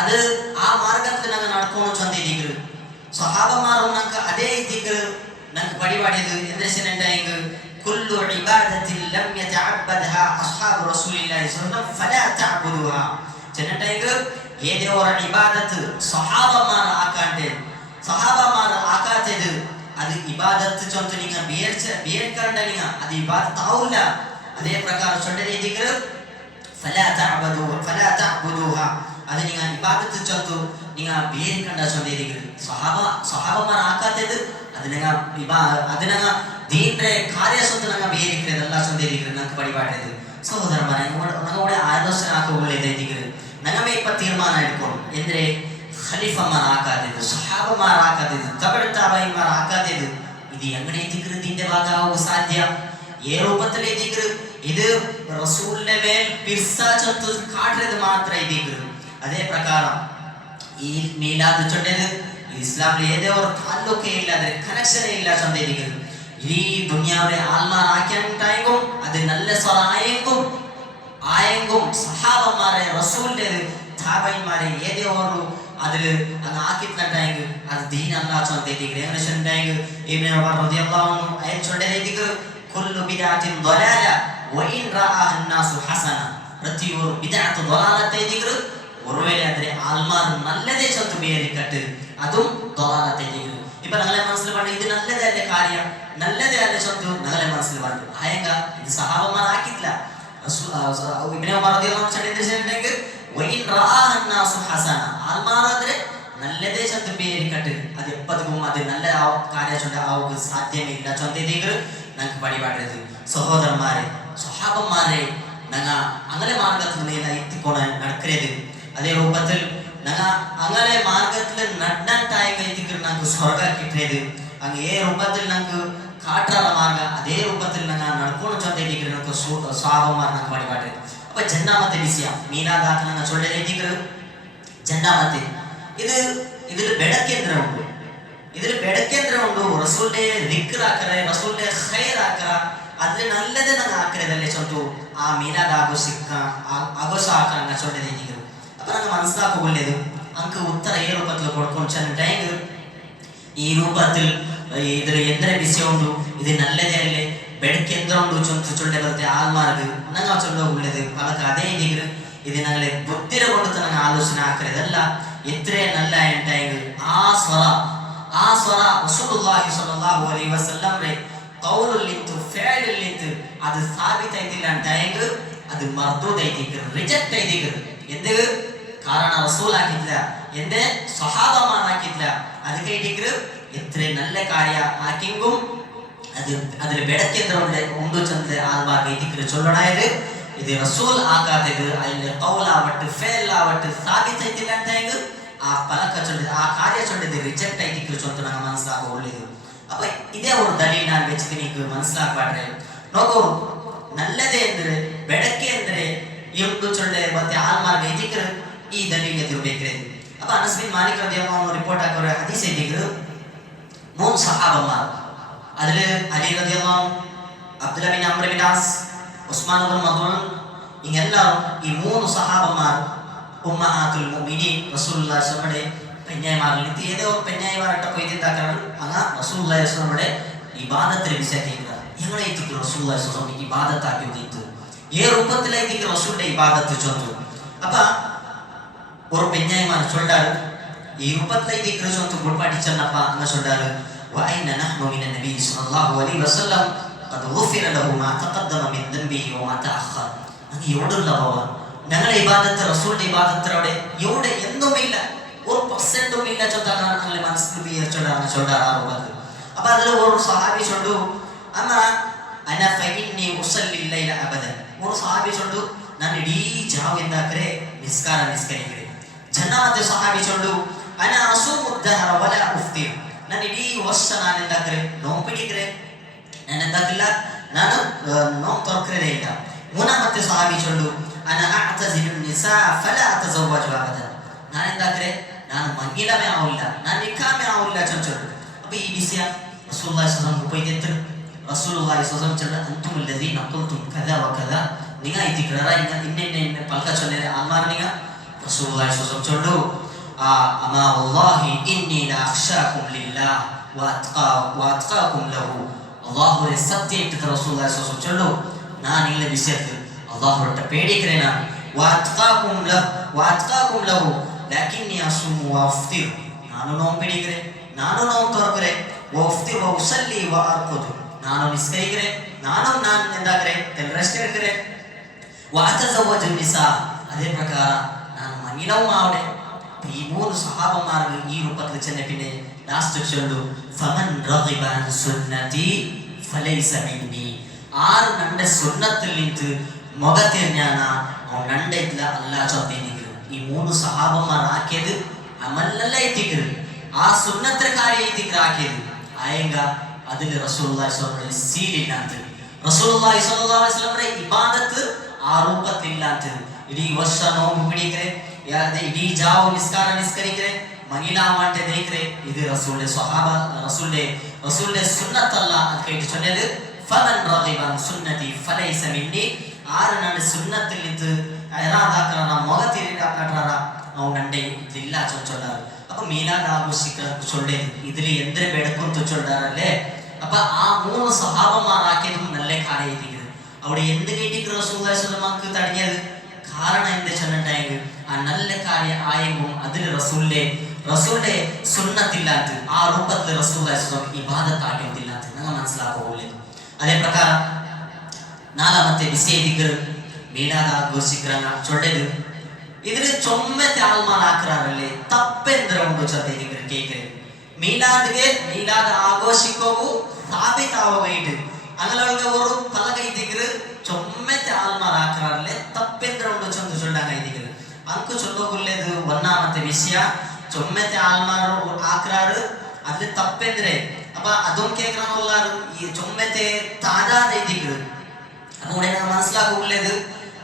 അത് ആ മാർഗത്തിൽ ഞങ്ങൾ നടക്കണമെന്ന് ചൊന്നിരിക്കുന്നു. സ്വഹാബന്മാരും നമുക്ക് അതേ ഇതിക്ക് ഞങ്ങൾക്ക് പടിപാട്ടിയത് എന്താ വെച്ചിട്ടുണ്ടെങ്കിൽ കുല്ലു ഇബാദത്തിൻ ലം യതഅബ്ബദ്ഹാ അസ്ഹാബു റസൂലില്ലാഹി സ്വല്ലല്ലാഹു അലൈഹി വസല്ലം ഫലാ തഅബ്ദുഹാ. ചെന്നിട്ടെങ്കിൽ ഏതേ ഒരു ഇബാദത്ത് സ്വഹാബന്മാർ ആക്കാത്തത് അത് ഇബാദത്ത് ചൊല്ല് നിങ്ങൾ ബിയർക്കണ്ടനിങ്ങ അത് ഇബാദത്ത് ആവില്ല. അതേ പ്രകാരം ചൊല്ലിരിക്കുക ഫലാ തഅബ്ദുഹാ അത് നിങ്ങൾ ഇബാദത്ത് ചൊല്ലു നിങ്ങൾ ബിയർക്കണ്ട ചൊല്ലിരിക്കുക. സ്വഹാബന്മാർ ആക്കാത്തത് അത് നിങ്ങൾ ദീന്റെ കാര്യസ്വത്ത് നിങ്ങൾ ബിയരിക്കുന്നത് ചൊല്ലിരിക്കുന്നത് നിങ്ങൾക്ക് പടിപാട്ടത്. സഹോദരന്മാരെ, ഞങ്ങളുടെ ആലോചന ആക്കുമ്പോൾ ഞങ്ങമേ ഇപ്പൊ തീർമാനം എടുക്കണം എന്തിനെ ഖലീഫമാർ ആക്കാത്തത് സ്വഹാബന്മാർ ആക്കാത്തത് തബഅ ആക്കാത്തത് ഇത് എങ്ങനെ ദിക്റിന്റെ ഭാഗമാവും സാധ്യ ഏ രൂപത്തിലെ ദിക്ർ ഇത് റസൂലിന്റെ മേൽ പിർസാചത്ത് കാട്ടുന്നത് മാത്രമേ ദിക്ർ. അതേ പ്രകാരം ഈ മീലാദ് ചൊല്ലുന്നത് ഇസ്ലാമിൽ ഏതോ ഒരു താല്ലുക്കേ ഇല്ല അതിന് കണക്ഷനേ ഇല്ല ചൊല്ലിയിരിക്കുന്നത്. ഈ ദുനിയാവിലെ ആത്മാർ ആക്കിയാണ്ടായെങ്കിൽ അത് നല്ല ആയെങ്കും സഹാബന്മാരെ റസൂലിന്റെ താബഈന്മാരെ ഏതോ ഒരു അതില് അങ്ങ് ആക്കിയിട്ടുണ്ടെങ്കിൽ അത് ദീൻ അല്ലാഹ് ചൊല്ലിയിരിക്കുന്നത്. എങ്ങനെ ചൊല്ലിണ്ടെങ്കിൽ ഇബ്നു ഉമർ റളിയല്ലാഹു അൻഹു അയ ചൊല്ലിയിരിക്കുക കുല്ലു ബിദഅത്തിൻ ദലാല വഇൻ റആഹ അന്നാസു ഹസന. പ്രതി ഒരു ബിദഅത്ത് ദലാലത്തെ ദിക്ർ ഒരുവേള അതിലെ ആൽമാർ നല്ലതേ ചൊല്ലുകയായിരിക്കട്ടെ അതും ദലാലത്തെ ദിക്ർ. ഇപ്പൊ ഞങ്ങളെ മനസ്സിൽ പണ്ട് ഇത് നല്ലതല്ലേ കാര്യം, നല്ലതേ അല്ല ചൊന്തു ഞങ്ങളെ മനസ്സിൽ പണ്ട് ആയങ്ക ഇത് സഹാബന്മാർ ആക്കിയില്ല. ആൽമാറാದ್ರೆ നല്ലದೇ ಚಂದ ಬೇರಿಕಟ್ಟು ಅದು ಎಪ್ಪದಕ್ಕೂ ಅದು നല്ല ಕಾರ್ಯ ಚೊಂಡ ಅವಕ್ಕೆ ಸಾಧ್ಯವೇ ಇಲ್ಲ ಚೊಂದಿದ್ರು ನಂಗೆ ಪಡಿಬಾಡ್ರದು ಸಹೋದರಮಾರೆ സ്വഹാബന്മാരെ ഞങ്ങൾ അങ്ങനെ മാർഗത്തിൽ എത്തിക്കൊണ്ട് നടക്കരുത്. അതേ രൂപത്തിൽ ഞങ്ങൾ അങ്ങനെ മാർഗത്തിൽ നടന്നായി കഴിച്ചിട്ട് ഞങ്ങൾക്ക് സ്വർഗം കിട്ടിയത് അങ്ങ് ഏ രൂപത്തിൽ ഞങ്ങൾക്ക് കാട്ടാറ മാർഗം അതേ രൂപത്തിൽ ഞങ്ങൾ നടಕೊಂಡು ചൊന്തിട്ട് ഞങ്ങൾക്ക് സ്വഹാബന്മാർ ഞങ്ങൾക്ക് പടിപാട്ടത്. അപ്പൊ ജന്നാമത്തെ വിഷയം മീനാദാക്ക് ഞങ്ങൾ ചൊല്ലിട്ട് ജന്നാമത്തെ ഇതിൽ ಬೆಳಕೇಂದ್ರമുണ്ട്, ഇതിൽ ಬೆಳಕೇಂದ್ರമുണ്ട്. റസൂലിന്റെ ദിക്ർ ആക്കറ, റസൂലിന്റെ ഖൈർ ആക്കറ, അതിൽ നല്ലത് ഞങ്ങൾ ആക്കരുതല്ലേ ചൊന്തു ആ മീലാദ് ആഘോഷം ആക്കാൻ ചൊല്ലിട്ട്. അപ്പൊ ഞങ്ങൾ മനസ്സിലാക്കുള്ളത് അങ്ങ് ഉത്തര ഈ രൂപത്തിൽ കൊടുಕೊಂಡು ചെന്നിട്ടെങ്കിൽ ഈ രൂപത്തിൽ ഇതിൽ എന്തൊരു വിഷയമുണ്ട്, ഇത് നല്ലതേ അല്ലേ ಬೆಳಕೇಂದ್ರമുണ്ട് ചൊന്തു ചൊല്ലിട്ട് ആൾമാർക്ക് ഞങ്ങൾ ചൊല്ലുള്ളത് പലക്ക് അതേ ഡിഗ്രി ഇത് ഞങ്ങളെ ബുദ്ധിരെ കൊടുത്ത് ഞങ്ങൾ ആലോചന ആക്കരുതല്ല. എത്രേ നല്ല ഉണ്ടായെങ്കിൽ ആ സ്വറ റസൂലുള്ളാഹി സ്വല്ലല്ലാഹു അലൈഹി വസല്ലം ഖൗലുലിത്ത് ഫഅലുലിത്ത് അത് സാബിതായിട്ടില്ല ഉണ്ടായെങ്കിൽ അത് മർദൂദ് ആയിട്ടിക്ക്, റിജക്റ്റ് ആയിട്ടിക്ക്. എന്ത് കാരണം റസൂൽ ആക്കിയില്ല, എന്റെ സ്വഹാബമാരാക്കിയില്ല. അത് കഴിഞ്ഞിട്ട് എത്ര നല്ല കാര്യ ആക്കിയെങ്കും അത് അതിൽ ಬೆಳಕೇಂದ್ರമുണ്ട് ചെന്ന് ആൾമാർക്ക് ഇതിക്ക് ചൊല്ലണായത്. ഇത് റസൂൽ ആക്കാത്തത് അതിന്റെ ഖൗലാവട്ടെ ഫഅലാവട്ടെ സാബിതായിട്ടില്ല ഉണ്ടായെങ്കിൽ ആ പലക്ക ചൊല്ലി ആ ಕಾರ್ಯ ചൊല്ലി റിജക്റ്റ് ആയിട്ട് ചൊല്ലുന്ന ഞങ്ങൾ മനസ്സിലാക്കുള്ളൂ. അപ്പൊ ഇതേ ഒരു ദലീൽ ഞാൻ വെച്ചിട്ട് എനിക്ക് മനസ്സിലാക്കാട്ടെ. നോക്കൂ, നല്ലതേ ಅಂದ್ರೆ ಬೆಳಕೆ ಅಂದ್ರೆ ಎಂದು ಚೊಲ್ಲೆ ಮತ್ತೆ ಆಲ್ಮಾರ್ಗ ಇದಕ್ಕೆ ಈ ದಲೀಲ್ ಎದುರಬೇಕ್ರೆ. ಅಪ್ಪ ಅನಸ್ ಬಿನ್ ಮಾಲಿಕ್ ರದಿಯಲ್ಲಾಹು ಅನ್ಹು ರಿಪೋರ್ಟ್ ಹಾಕೋರೆ ಹದೀಸ್ ಇದಿದ್ರು 3 ಸಹಾಬಮಾರ್. അതില് അലി റളിയല്ലാഹു Abdullah bin Amr bin Aas Usman ibn Mazoon ഇങ്ങെല്ലാവരും ഈ 3 സഹാബമാർ ഉമ്മഹാത്തുൽ മുഅ്മിനീൻ റസൂലുള്ളാഹി സ്വല്ലല്ലാഹു അലൈഹി വസല്ലം പെഞ്ഞായിമാരിൽ ഏതോ പെഞ്ഞായിമാരട്ട പോയിട്ടാക്കാണ് അങ്ങ് റസൂലുള്ളാഹി സ്വല്ലല്ലാഹു അലൈഹി വസല്ലം ഇബാദത്തിൽ വിശേഷിക്കുന്നത് ഞങ്ങളേക്ക് റസൂലുള്ളാഹി സ്വല്ലല്ലാഹു അലൈഹി വസല്ലം ഇബാദത്ത് ആക്കിയിട്ട് ഏ രൂപത്തിലേക്ക് റസൂലിന്റെ ഇബാദത്ത് ചൊല്ലും. അപ്പ ഒരു പെഞ്ഞായിമാർ ചൊല്ലാറ് ഈ രൂപത്തിലേക്ക് ചൊല്ലും ഗുഡ്പാടി ചെന്നപ്പ അങ്ങ് ചൊല്ലാറ് വഅൈന നഹ്നു മിനൻ നബി സ്വല്ലല്ലാഹു അലൈഹി വസല്ലം ഖദ് ഗുഫിറ ലഹു മാ തഖദ്ദമ മിൻ ദംബിഹി വമാ തഅഖർ. അങ്ങ് എവിടെയുള്ളവ ഞങ്ങളെ ഇബാദത്ത് റസൂലിന്റെ ഇബാദത്തിലൂടെ എവിടെ എന്തുമില്ല, 1% ഇല്ല ചൊല്ലാണ് ഞങ്ങളെ മനസ്സിൽ വിചാരിച്ചോണ്ടാണ് ചൊല്ലാറ്. അപ്പൊ അതിൽ ഒരു സഹാബി ചൊല്ലു അമ്മ അന ഫഇന്നി ഉസല്ലി ലൈല അബദൻ. ഒരു സഹാബി ചൊല്ലു ನಾನು ಇಡೀ ಜಾವ ಎಂದಾಕ್ರೆ ನಿಸ್ಕರಿಕ್ರೆ. ಜನ್ನಾಮത്തെ ಸಹಾಬಿ ಚೊಲ್ಲು ಅನ ಅಸೂಮು ದಹರ ವಲ ಉಫ್ತಿರ್. ನಾನು ಇಡೀ ವರ್ಷ ನಾನು ಎಂದಾಕ್ರೆ ನೋವು ಪಿಡಿಕ್ರೆ, ನಾನು ಎಂದಾಕಿಲ್ಲ ನಾನು ನೋವು ತೊರ್ಕ್ರೆ ಇಲ್ಲ. ಮೂನಾಮത്തെ ಸಹಾಬಿ ಚೊಲ್ಲು ಅನ ಅಅತಜಿಲು ನಿಸಾ ಫಲಾ ಅತಜವ್ವಜು ಅಬದನ್. ನಾನು ಎಂದಾಕ್ರೆ ನಾನು ಮಂಗಿಲಮೇ ಆವಿಲ್ಲ, ನಾನು ನಿಕಾಮೇ ಆವಿಲ್ಲ ಚೊಲ್ಲು. ಅಪ್ಪ ಈ ವಿಷಯ ರಸೂಲುಲ್ಲಾಹಿ ಸ್ವಲ್ಲಲ್ಲಾಹು ಅಲೈಹಿ ವಸಲ್ಲಂ റസൂലുള്ളാഹി സ്വല്ലല്ലാഹു അലൈഹി വസല്ലം അൻതുമുൽ ലദീന ഖുൽതും കദാ വകദാ നിങ്ങൾ ഇതിക്ററ ഇന്ന പൽക ചൊല്ലെ ആൽമാർ നിങ്ങൾ റസൂലുള്ളാഹി സ്വല്ലല്ലാഹു അലൈഹി വസല്ലം ചൊല്ലു അമാ വല്ലാഹി ഇന്നി ലാ അഖ്ശാകും ലില്ലാഹ് വഅത്ഖാകും ലഹു. അല്ലാഹുവേ സത്യമായിട്ട് റസൂലുള്ളാഹി സ്വല്ലല്ലാഹു അലൈഹി വസല്ലം ചൊല്ലു ನಾನು ನಿങ്ങളുടെ ವಿಷಯಕ್ಕೆ ಅಲ್ಲಾಹ್ರೊಟ್ಟ ಪೇಡಿಕ್ರೆ ನಾನು ವಅತ್ಕಾಕುಂ ಲಹು ಲಾಕಿನ್ನಿ ಅಸುಮು ವಅಫ್ತಿರ್. ನಾನು ನೋವು ಪಿಡಿಕ್ರೆ, ನಾನು ನೋವು ತೊರ್ಕ್ರೆ, ವಅಫ್ತಿರ್ ವಉಸಲ್ಲಿ ವಅರ್ಕುದು. ನಾನು ನಿಸ್ಕರಿಕ್ರೆ, ನಾನು ಎಂದಾಕ್ರೆ ರೆಸ್ಟ್ എടുಕ್ರೆ, ವಅತಜವ್ವಜು ನಿಸಾ അതേ പ്രകാര ನಾನು മനിലവും ആവടെ. ഈ 3 സഹാബന്മാർക്ക് ഈ രൂപത്തിൽ ചെന്ന പിന്നെ ലാസ്റ്റ് ചൊല്ലു ഫമൻ റഗിബ അൻ സുന്നതി ഫലൈസ മിന്നി. ആര് നന്റെ സുന്നത്തിൽ നിന്ന് മുഖ തിരിഞ്ഞാന അവൻ നന്റെ ഇല്ല അല്ല ചൊല്ലിയിരിക്കുന്നു. ഈ 3 സഹാബന്മാർ ആക്കിയത് അമലല്ല എത്തിക്കരു, ആ സുന്നത്തെ കാര്യം എത്തിക്കരു ആക്കിയത് ആയെങ്ക അതിൽ റസൂലുള്ളാഹി സ്വല്ലല്ലാഹു അലൈഹി വസല്ലം സീലില്ലാത്ത റസൂലുള്ളാഹി സ്വല്ലല്ലാഹു അലൈഹി വസല്ലം ഇബാദത്ത് ആ രൂപത്തിലില്ലാത്ത ഇടീ ವರ್ಷ നോമ്പ് പിടിക്കരെ, ഇടീ ജാവോ നിസ്കരിക്കരെ, മനിലാവാട്ടെ ദേക്കരെ. ഇത് റസൂലിന്റെ സ്വഹാബ റസൂലിന്റെ സുന്നത്തല്ല. അത് കേട്ട് ചൊല്ലിയത് ഫമൻ റഗിബ അൻ സുന്നതി ഫലൈസ മിന്നി. ആര് നന്റെ സുന്നത്തിൽ നിന്ന് ഇറാദാക്കറ മുഖ തിരിഞ്ഞാക്കറ അവൻ നന്റെ ഇതില്ല ചൊല്ലാറ്. അപ്പൊ മീലാദ് ആഘോഷിക്ക ചൊല്ലേത് ഇതിൽ എന്തൊരു ಬೆಳಕು ചൊല്ലാറല്ലേ. അപ്പൊ ആ 3 സഹാബന്മാരാക്കിയതും നല്ല കാര്യമായിരിക്കുന്നത്. അവിടെ എന്ത് കേട്ടിട്ട് റസൂലുള്ളാഹി സ്വല്ലല്ലാഹു അലൈഹി വസല്ലം തടഞ്ഞത് കാരണം എന്താ ചൊല്ലുണ്ടായെങ്കിൽ ആ നല്ല കാര്യം ആയെങ്കും അതിൽ റസൂലിന്റെ സുന്നത്തില്ല ಅಂತ ಆ ರೂಪದಲ್ಲಿ ರಸೂಲುಲ್ಲಾಹಿ ಸ್ವಲ್ಲಲ್ಲಾಹು ಅಲೈಹಿ ವಸಲ್ಲಂ ಇಬಾದತ್ ಆಗಿದ್ದಿಲ್ಲ ಅಂತ ನಂಗೆ മനസ്സിലാകുള്ളൂ. ಅದೇ ಪ್ರಕಾರ ನಾಲ್ಕನೇ ವಿಷಯ ದಿಕ್ರು ಮೀಲಾದ ಆಘೋಷಿಕ್ರಂಗ ಚೊಳ್ಳೆದು ഇതിൽ ചൊമ്മത്തെ ആൾമാർ ആക്രാറല്ലേ തപ്പെന്തരമുണ്ടോ ചൊല്ലിരിക്കുന്ന കേക്കര് മീലാദ് ആഘോഷിക്കവു സ്ഥാപിതാവുകയിട്ട് അങ്ങനെയുള്ള ഒരു പലകൈതിക്കര് ചൊമ്മത്തെ ആൾമാർ ആക്രാറല്ലേ തപ്പെന്തരമുണ്ടോ ചൊന്ന് ചൊല്ലാകൈതിക്കര് അങ്കു ചൊല്ലുകൊള്ളത് ഒന്നാമത്തെ വിഷയ ചൊമ്മത്തെ ആൾമാർ ആക്രാറ് അതിൽ തപ്പെന്തരെ അപ്പൊ അതും കേൾക്കണമെന്നുള്ള ഈ ചൊമ്മത്തെ താതാതൈതിക്കര് അപ്പൊ ഇവിടെ മനസ്സിലാക്കുള്ളത്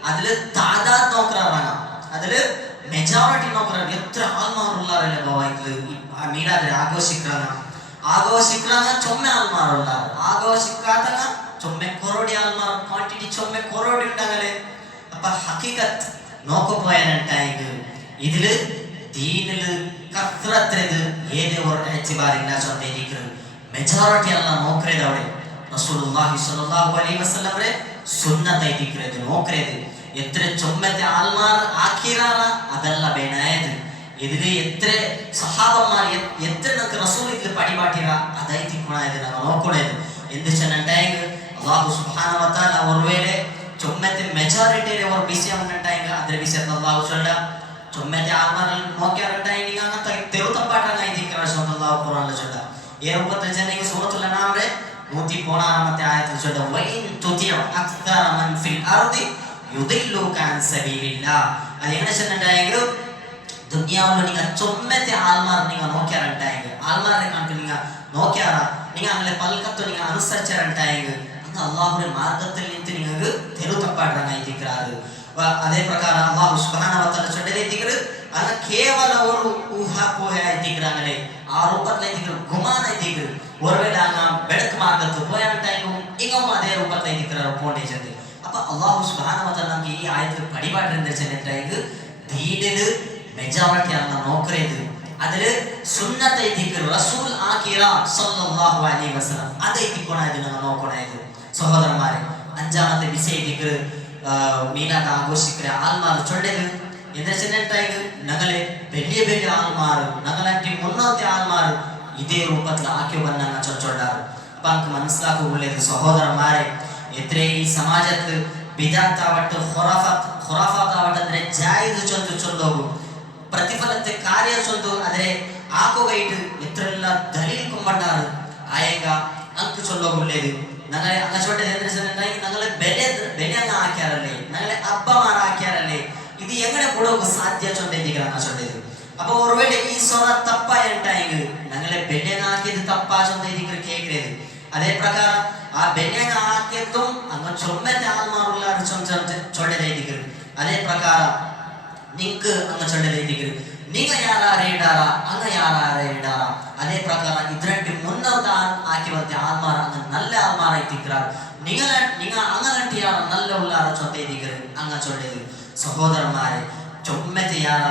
അതില് താതാത് നോക്കാറാണ് അതില് മെജോറിറ്റി നോക്കണം എത്ര ആൾമാരുള്ളാറല്ലേ ബാബായിക്ക് മീലാദിനെ ആഘോഷിക്கிறாங்க ചൊമ്മ ആൾമാരുള്ളാറ് ആഘോഷിക്കാത്തങ്ങ ചൊമ്മ കൊറോടി ആൾമാർ ക്വാണ്ടിറ്റി ചൊമ്മ കൊറോടി ഉണ്ടെങ്കില് അപ്പൊ ഹക്കീകത്ത് നോക്കുപോയാനായിക്ക് ഇതില് ദീനില് കത്രത്തില് ഏതേ ഒരു എത്തിബാറില്ല ചൊല്ലിരിക്കുന്നത് മെജോറിറ്റി അല്ല നോക്കരുത് അവിടെ റസൂലുള്ളാഹി സ്വല്ലല്ലാഹു അലൈഹി വസല്ലമരെ സുന്നത്തായിട്ടിരിക്കുന്നത് നോക്കരുത് എത്ര ചൊമ്മത്തെ ആൾമാർ ആക്കിറാറ അതല്ല വേണായത് ഇതില് എത്ര സഹാബന്മാർ എത്ര നമുക്ക് റസൂൽ ഇതിൽ പടിപാട്ടിറ അതായിട്ട് ഗുണായത് നമ്മൾ നോക്കണത് എന്ത് ചെന്നുണ്ടായെങ്കിൽ അല്ലാഹു സുബ്ഹാനഹു വ തആല ഒരുവേളെ ചൊമ്മത്തെ മെജോറിറ്റിയിലെ ഒരു വിഷയം ഉണ്ടായെങ്കിൽ അതിന്റെ വിഷയത്തിൽ അല്ലാഹു ചൊല്ല ചൊമ്മത്തെ ആൾമാർ നോക്കിയാറുണ്ടായെങ്കിൽ അങ്ങനത്തെ തെരുത്തപ്പാട്ടായിരിക്കും അല്ലാഹു ഖുർആനിൽ ചൊല്ല 75 സൂറത്തുൽ അൻആമിലെ 116ാമത്തെ ആയത്തിൽ ചൊല്ല വഇൻ തുതിഉ അക്തറ മൻ ഫിൽ അർദി യുദില്ലുക അൻ സബീലില്ലാ അതെങ്ങനെ ചെന്നുണ്ടായെങ്കിൽ ദുനിയാവിൽ നിങ്ങൾ ചൊമ്മത്തെ ആൾമാർ നിങ്ങൾ നോക്കിയാറുണ്ടായെങ്കിൽ ആൾമാരെ കണ്ടിട്ട് നിങ്ങൾ നോക്കിയാറ നിങ്ങൾ അങ്ങനെ പൽക്കത്ത് നിങ്ങൾ അനുസരിച്ചാറുണ്ടായെങ്കിൽ അങ്ങ് അള്ളാഹുവിന്റെ മാർഗത്തിൽ നിന്ന് നിങ്ങൾക്ക് തെരുത്തപ്പാടായിരിക്കാറ് അതേ പ്രകാരം അള്ളാഹു സുബ്ഹാനഹു വ തആല ചൊല്ലിയിരിക്കുന്നത് അങ്ങ് കേവല ഒരു ഊഹാപോഹായിരിക്കാറല്ലേ ആ രൂപത്തിലായിരിക്കും ഗുമാനായിരിക്കും ഒരുവേള അങ്ങ് ബെടക്ക് മാർഗത്ത് പോയാറുണ്ടായെങ്കിൽ ഇങ്ങും അതേ രൂപത്തിലായിരിക്കാറ് പോണ്ടേച്ചത് അപ്പൊ അല്ലാഹു സുബ്ഹാനഹു വ തആല നമുക്ക് ഈ ആയത്തിൽ പടിപാടുന്നത് വെച്ചിട്ടുണ്ടെങ്കിൽ ദീനില് മെജോറിറ്റി ആണ് നോക്കരുത് അതില് സുന്നത്തൈതിക്ക് റസൂൽ ആക്കിറ സല്ലല്ലാഹു അലൈഹി വസല്ലം അതൈതിക്കൊണായത് നമ്മൾ നോക്കണായത് സഹോദരന്മാരെ. അഞ്ചാമത്തെ വിഷയത്തിക്ക് മീലാദ് ആഘോഷിക്കുന്ന ആൾമാർ ചൊല്ലത് എന്താ വെച്ചിട്ടുണ്ടെങ്കിൽ ഞങ്ങളെ വലിയ വലിയ ആൾമാർ ഞങ്ങളെ മുന്നോത്തെ ആൾമാർ ഇതേ രൂപത്തിൽ ആക്കി വന്ന ചൊല്ലാറ്. അപ്പൊ നമുക്ക് മനസ്സിലാക്കുള്ളത് സഹോദരന്മാരെ എത്ര ഈ സമാജത്തിൽ ബിദഅത്താവട്ടെ ഖുറാഫാത്താവട്ടെ അതിനെ ജായിദ് ചൊല്ലുകൂ പ്രതിഫലത്തെ ಕಾರ್ಯ ಚೊಂದು ಆದರೆ ಆಕೋಗೈಟ್ ಎತ್ರಲ್ಲ ದಲೀಲ್ ಕೊಂಬಂಡಾರು ಆಯಗ ಅಂಕು ಚೊಲ್ಲೋಗುಳ್ಳೇದು ನಗಲೆ ಅಂಗ ಚೊಟ್ಟೆ ಎಂದ್ರೆ ನಗಲೆ ಬೆಲೆ ಅಂಗ ಹಾಕ್ಯಾರಲ್ಲೇ ನಗಲೆ ಹಬ್ಬ ಮಾರ ಹಾಕ್ಯಾರಲ್ಲೇ ಇದು ಎಂಗಡೆ ಕೊಡೋಕು ಸಾಧ್ಯ ಚೊಂದಿದ್ದೀಗ ಅಂಗ ಚೊಂದಿದ್ದು ಅಪ್ಪ ഒരുവേളെ ഈ സ്വറ തപ്പായിട്ടായെങ്കിൽ ഞങ്ങളെ ബെല്യങ്ങ ആക്കിയത് തപ്പാ ചൊന്തിരിക്കുന്ന കേൾക്കരുത്. അതേ പ്രകാരം ആ ബെല്യങ്ങ ആക്കിയതും അങ്ങ് ചൊമ്മത്തെ ആൾമാറുള്ള ചൊല്ലതായിരിക്കും. അതേ പ്രകാരം നിങ്ങൾക്ക് അങ്ങ് ചൊല്ലതായിരിക്കും നിങ്ങൾ ಯಾರಾರೆ ಇಡಾರ ಅಂಗ ಯಾರಾರೆ ಇಡಾರ ಅದೇ ಪ್ರಕಾರ ಇದರಂಟಿ ಮುನ್ನದ ಆಕಿ ಬಂತೆ ಆಲ್ಮಾರ ಅಂಗ ನಲ್ಲ ಆಲ್ಮಾರ ಇತ್ತಿಕ್ರಾರ್ നിങ്ങൾ അങ്ങനട്ടി ಯಾರ നല്ല ഉള്ളാര ചൊല്ലിയിരിക്കും അങ്ങ ചൊല്ലിയത്. സഹോദരന്മാരെ ചൊമ്മത്തെ ಯಾರ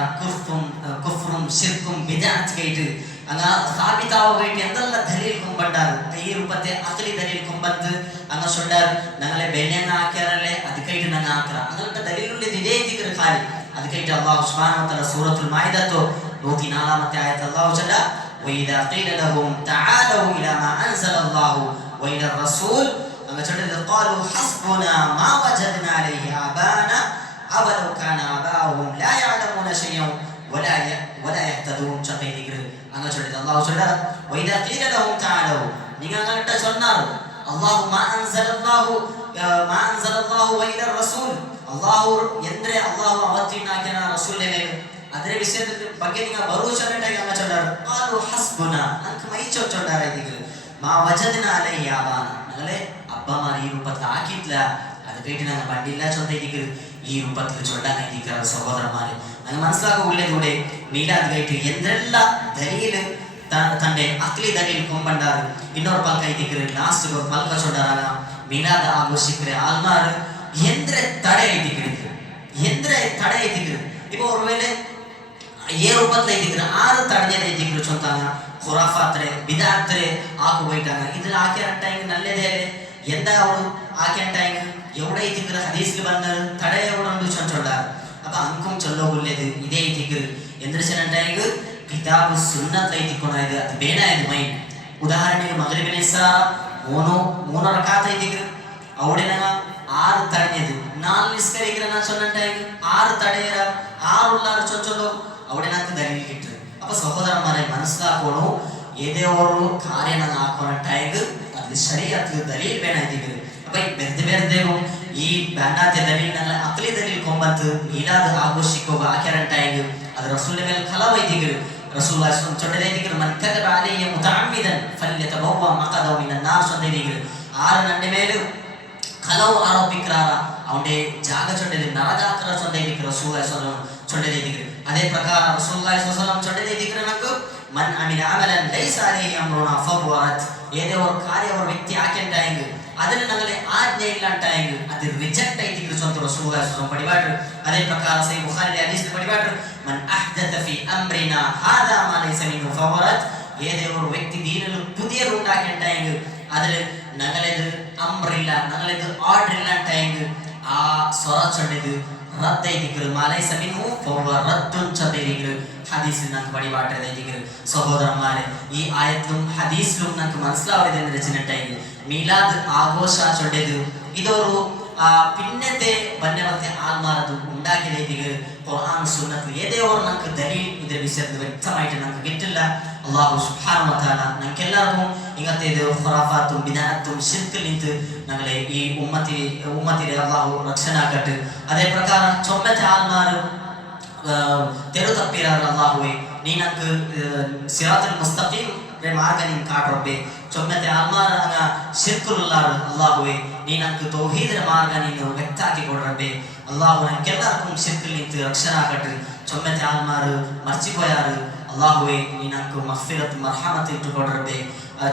കുഫ്റും ശിർക്കും ബിദ്അത്ത് അങ്ങ സ്ഥാപിതാവുകയിട്ട് എന്തെല്ലാം ദലീൽ കൊമ്പണ്ടാറ് ഈ രൂപത്തെ അഖലി ദലീൽ കൊമ്പത്ത് അങ്ങ ചൊല്ലാർ ഞങ്ങളെ ബെല്യങ്ങ ആക്കിയാറല്ലേ അത് കൈട്ട് ഞങ്ങൾ ആക്കറ അങ്ങനത്തെ ദലീലുള്ളത് ഇതേ ദിക്ർ ഖാലി അത് കൈട്ട് അല്ലാഹു സുബ്ഹാനഹു വ തആല സൂറത്തുൽ മാഇദത്തു 104ാമത്തെ ആയത്ത് അല്ലാഹു ചൊല്ല വഇദാ ഖീല ലഹും തആലൂ ഇലാ മാ അൻസലല്ലാഹു വഇലാ റസൂൽ അങ്ങ ചൊല്ലുന്നത് ഖാലൂ ഹസ്ബുനാ മാ വജദ്നാ അലൈഹി ആബാന അവലൗ കാന ആബാഉഹും ലാ യഅലമൂന ശൈഅൻ വലാ യഹ്തദൂൻ ചൊല്ലിയിരിക്കുന്നത് അങ്ങ ചൊല്ലുന്നത് അല്ലാഹു ചൊല്ല വഇദാ ഖീല ലഹും തആലൂ നിങ്ങൾ അങ്ങോട്ട് ചൊന്നാർ അല്ലാഹു മാ അൻസലല്ലാഹു വഇലാ റസൂൽ അല്ലാഹു എന്തിനെ അല്ലാഹു അവതീർണാക്കിയ റസൂലിനെ ಅದರ ವಿಷಯದ ಬಗ್ಗೆ ನೀವು ಭರವಸೆಟಾಗಿ ಅಂಗ ಚೊಲ್ಲಾರು ഖാലൂ ഹസ്ബുനാ ಅಂಕ ಮೈ ಚೊಲ್ಲಾರಾಯಿದಿಗಳು ಮಾ ವಜದ್ನಾ ಅಲೈಹಿ ಆಬಾನ ನಗಲೆ ಅಬ್ಬಮಾರ್ ಈ ರೂಪത്തിൽ ആക്കിയിട്ടില്ല അത് കേട്ട് ഞങ്ങൾ പണ്ടില്ല ചൊല്ലിയിരിക്കും ഈ രൂപത്തിൽ ചൊല്ലാനായിരിക്കും സഹോദരന്മാരെ. ഞങ്ങൾ മനസ്സിലാക്കുള്ളൂടെ മീലാദ് കേട്ട് എന്തെല്ലാം ദലീല് തന്റെ അഖ്ലി ദലീൽ കൊമ്പണ്ടാറ് ಇನ್ನொரு ಪಲ್ಕ ಐತಿಕ್ರೆ ಲಾಸ್ಟ್ ஒரு ಪಲ್ಕ ಚೊಲ್ಲಾರಾಗ ಮೀಲಾದ್ ಆಘೋಷಿಕ್ರೆ ಆಲ್ಮಾರ್ ಎಂದ್ರೆ ತಡೆ ಐತಿಕ್ರೆ இப்போ ஒருவேளை ఏ రూపంలో ఐతిక్ರೆ ಆರು ತಡೆಯದೆ ಐತಿಕ್ರೆ ಚೊಂತಾಗ ಖುರಾಫಾತ್ರೆ ಬಿದಾತ್ರೆ ಆಕು ಹೋಯ್ತಾಗ ಇದ್ರ ಆಕ್ಯಾರಂಟಾಗ ನಲ್ಲೇದೇ ಎಂದ ಅವರು ಆಕ್ಯಾಂಟಾಗ ಎವಡೈತಿಕ್ರೆ ಹದೀಸ್ಗೆ ಬಂದ ತಡೆ ಎವಡೊಂದು ಚೊಲ್ಲಾರ ಅಪ್ಪ ಅಂಕುಂ ಚೊಲ್ಲೋಗುಳ್ಳೇದು ಇದೇ ಐತಿಕ್ರೆ ಎಂದ್ರಸನಂಟಾಗ ಕಿತಾಬು ಸುನ್ನತ್ ಐತಿ ಕೊನಾಯ್ದು ಅದು ಬೇಡ ಇದು ಮೈ ಉದಾಹರಣೆಗೆ ಮಗರಿಬಿನ ಇಸ್ರಾ ಮೂರು ರಕಾತ್ ಐತಿಗ್ರು ಅವಡಿನ 6 ತಡೆಯದು 4 ನಿಸ್ಕರಿಗ್ರನ ಸೊನ್ನಂಟಾಯ್ದು 6 തടയര 6 ഉള്ളാർ ചൊച്ചൊല്ലോ അവിടെനക്ക് ദലീൽ കിട്ടും അപ്പൊ സഹോദരന്മാരെ മനസ്സിലാക്കണു ഏതേയൊരു കാര്യങ്ങൾ ആക്കണട്ടായത് അത് ശരീഅത്തിൽ ദലീൽ വേണായിട്ടില്ല അപ്പൊ ಬೆರ್ದೇವು ಈ ಬ್ಯಾನಾತೆ ದಲೀಲ್ ನಲ್ಲ ಅಕ್ಲಿ ದಲೀಲ್ ಕೊಂಬತ್ತು ಮೀಲಾದ್ ಆಘೋಷಿಕೋ ಆಕೆರಂಟಾಯ್ದು ಅದು ರಸೂಲ್ ಮೇಲೆ ಕಲವೈದಿಗರು ರಸೂಲುಲ್ಲಾಹಿ ಸ್ವಲ್ಲಲ್ಲಾಹು ಅಲೈಹಿ ವಸಲ್ಲಂ ಚೊಡ್ಡದೈದಿಗರು ಮನ್ ಕದಬ ಅಲೈಯ ಮುತಅಮ್ಮಿದನ್ ಫಲ್ಯತಬವ್ವ ಮಖದಹು ಮಿನನ್ ನಾರ್ ಸೊಂದೈದಿಗರು 6 ನಂಡೆ ಮೇಲೆ ಕಲವು ಆರೋಪಿಕ್ರಾರ ಅವನೇ ಜಾಗ ಚೊಡ್ಡೆದಿ ನರಗಾಕರ ಚೊಂದೈದಿಗರು ರಸೂಲುಲ್ಲಾಹಿ ಸ್ವಲ್ಲಲ್ಲಾಹು ಅಲೈಹಿ ವಸಲ್ಲಂ ಚೊಡ್ಡದೈದಿಗರು ಅದೇ ಪ್ರಕಾರ ರಸೂಲುಲ್ಲಾಹಿ ಸ್ವಲ್ಲಲ್ಲಾಹು ಅಲೈಹಿ ವಸಲ್ಲಂ ಚೊಡ್ಡದೈದಿಗರು ನಕ್ಕು ಮನ್ ಅಮಿಲ ಅಮಲನ್ ಲೈಸ ಅಲೈಹಿ ಅಮ್ರುನಾ ಫಹುವ ರದ್ ಏದೇ ಒಂದು ಕಾರ್ಯ ಒಂದು ವ್ಯಕ್ತಿ ಆಕೆಂಟಾಯ್ದು ಅದನ್ನು ನಮಗೆ ಆಜ್ಞೆ ಇಲ್ಲ ಅಂಟಾಯ್ದು ಅದು ರಿಜೆಕ್ಟ್ ಐತಿದ್ರು ಸ್ವಂತ ರಸೂಲುಲ್ಲಾಹಿ ಸ್ವಲ್ಲಲ್ಲಾಹು ಅಲೈಹಿ ವಸಲ್ಲಂ ಪಡಿಬಾಟ್ರು ಅದೇ ಪ್ರಕಾರ ಸಹೀಹ್ ಬುಖಾರಿ ಹದೀಸ್ ಪಡಿಬಾಟ್ರು ಮನ್ ಅಹ್ದತ ಫಿ ಅಮ್ರಿನಾ ಹಾದಾ ಮಾ ಲೈಸ ಮಿನ್ಹು ಫಹುವ ರದ್ ಏದೇ ಒಂದು ವ್ಯಕ್ತಿ ದೀನಲು ಪುದಿಯರು ಉಂಟಾಕೆಂಟಾಯ್ದು അതിൽ ഞങ്ങളിത് അമ്രില്ല ഞങ്ങളിത് ഓർഡറില്ല ടൈം ആ സ്വര ചൊല്ലിത് റദ്ദൈതിക്കൽ മാലൈസ മിൻഹു ഫഹുവ റദ്ദുൻ ചൊല്ലിതിക്കൽ ഹദീസിൽ നമുക്ക് പടിപാട്ടൈതിക്കൽ സഹോദരന്മാരെ ഈ ആയത്തും ഹദീസിലും നമുക്ക് മനസ്സിലാവുന്നത് വെച്ചിട്ടുണ്ടെങ്കിൽ മീലാദ് ആഘോഷ ചൊല്ലിത് ഇതൊരു പിന്നത്തെ വന്യമത്തെ ആത്മാരത് ഉണ്ടാക്കിയതിൽ ഖുർആൻ സുന്നത്ത് ഏതേയൊരു നമുക്ക് ദലീൽ ഇതിന്റെ വിഷയത്തിൽ വ്യക്തമായിട്ട് നമുക്ക് കിട്ടില്ല അല്ലാഹു സുബ്ഹാനഹു വ തആല നമുക്ക് എല്ലാവർക്കും ഇങ്ങനത്തെ ഖുറാഫാത്തും ബിദഅത്തും ശിർക്കിൽ നിന്ന് ഞങ്ങളെ ഈ ഉമ്മത്തിലെ അല്ലാഹു രക്ഷനാക്കട്ടെ അതേ പ്രകാരം ചൊമ്മത്തെ ആത്മാർ തെരു തപ്പിറാർ അല്ലാഹുവേ നീ നമുക്ക് സിറാത്തുൽ മുസ്തഖീം മാർഗ നീ കാട്ടറബ്ബേ ചൊമ്മത്തെ ആത്മാർ അങ്ങ ശിർക്കുള്ളാർ അല്ലാഹുവേ നീ നമുക്ക് തൗഹീദിന്റെ മാർഗ നീ വ്യക്താക്കി കൊടുറബ്ബേ അല്ലാഹു നമുക്ക് എല്ലാവർക്കും ശിർക്കിൽ നിന്ന് രക്ഷനാക്കട്ടെ ചൊമ്മത്തെ ആത്മാർ മരിച്ചുപോയാറ് അല്ലാഹുവേ നീ നമുക്ക് മഗ്ഫിറത്ത് മർഹമത്ത് ഇട്ടു കൊടുറബ്ബേ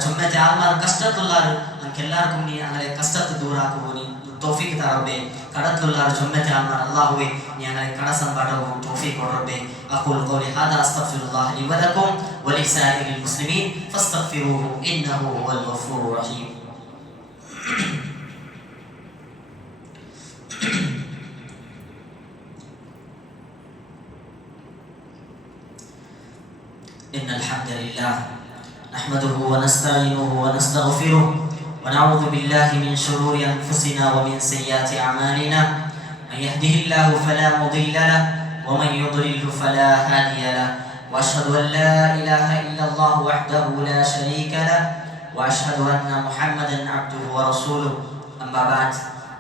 ചൊമ്മത്തെ ആത്മാർ കഷ്ടത്തുള്ളാറ് നമുക്ക് എല്ലാവർക്കും നീ അങ്ങനെ കഷ്ടത്തെ ദൂരാക്കുവോ നീ തൗഫീഖ് തറബ്ബേ കടത്തുള്ളാർ ചൊമ്മത്തെ ആത്മാർ അല്ലാഹുവേ നീ അങ്ങനെ കടസമ്പാടവും തൗഫീഖ് കൊടുറബ്ബേ അഖൂലു ഖൗലി ഹാദാ അസ്തഗ്ഫിറുല്ലാഹ ലി വലക്കും വലിസാഇരിൽ മുസ്ലിമീൻ ഫസ്തഗ്ഫിറൂഹു ഇന്നഹു ഹുവൽ ഗഫൂറുർ റഹീം إن الحمد لله نحمده ونستعينه ونستغفره ونعوذ بالله من شرور أنفسنا ومن سيئات أعمالنا من يهده الله فلا مضل له ومن يضلل فلا هادي له وأشهد أن لا إله إلا الله وحده لا شريك له وأشهد أن محمدا عبده ورسوله أما بعد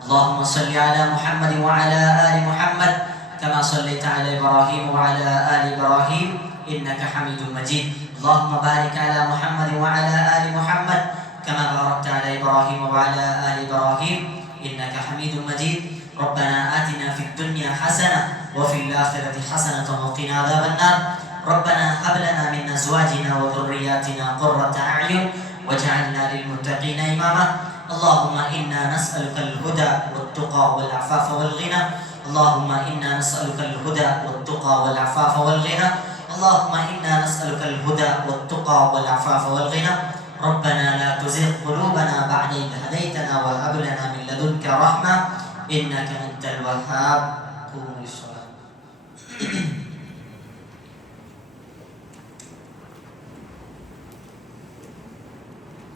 اللهم صل على محمد وعلى آل محمد كما صليت على إبراهيم وعلى آل إبراهيم إنك حميد مجيد اللهم بارك على محمد وعلى آل محمد كما باركت على إبراهيم وعلى آل إبراهيم إنك حميد مجيد ربنا آتنا في الدنيا حسنة وفي الآخرة حسنة وقنا عذاب النار ربنا هب لنا من أزواجنا وذرياتنا قرة أعين واجعلنا للمتقين إماما اللهم إنا نسألك الهدى والتقى والعفاف والغنى اللهم إنا نسألك الهدى والتقى والعفاف والغنى اللهم إنا نسألك الهدى والتقى والعفاف والغنى ربنا لا تزغ قلوبنا بعد إذ هديتنا وهب لنا من لدنك رحمة إنك أنت الوهاب قوموا للصلاة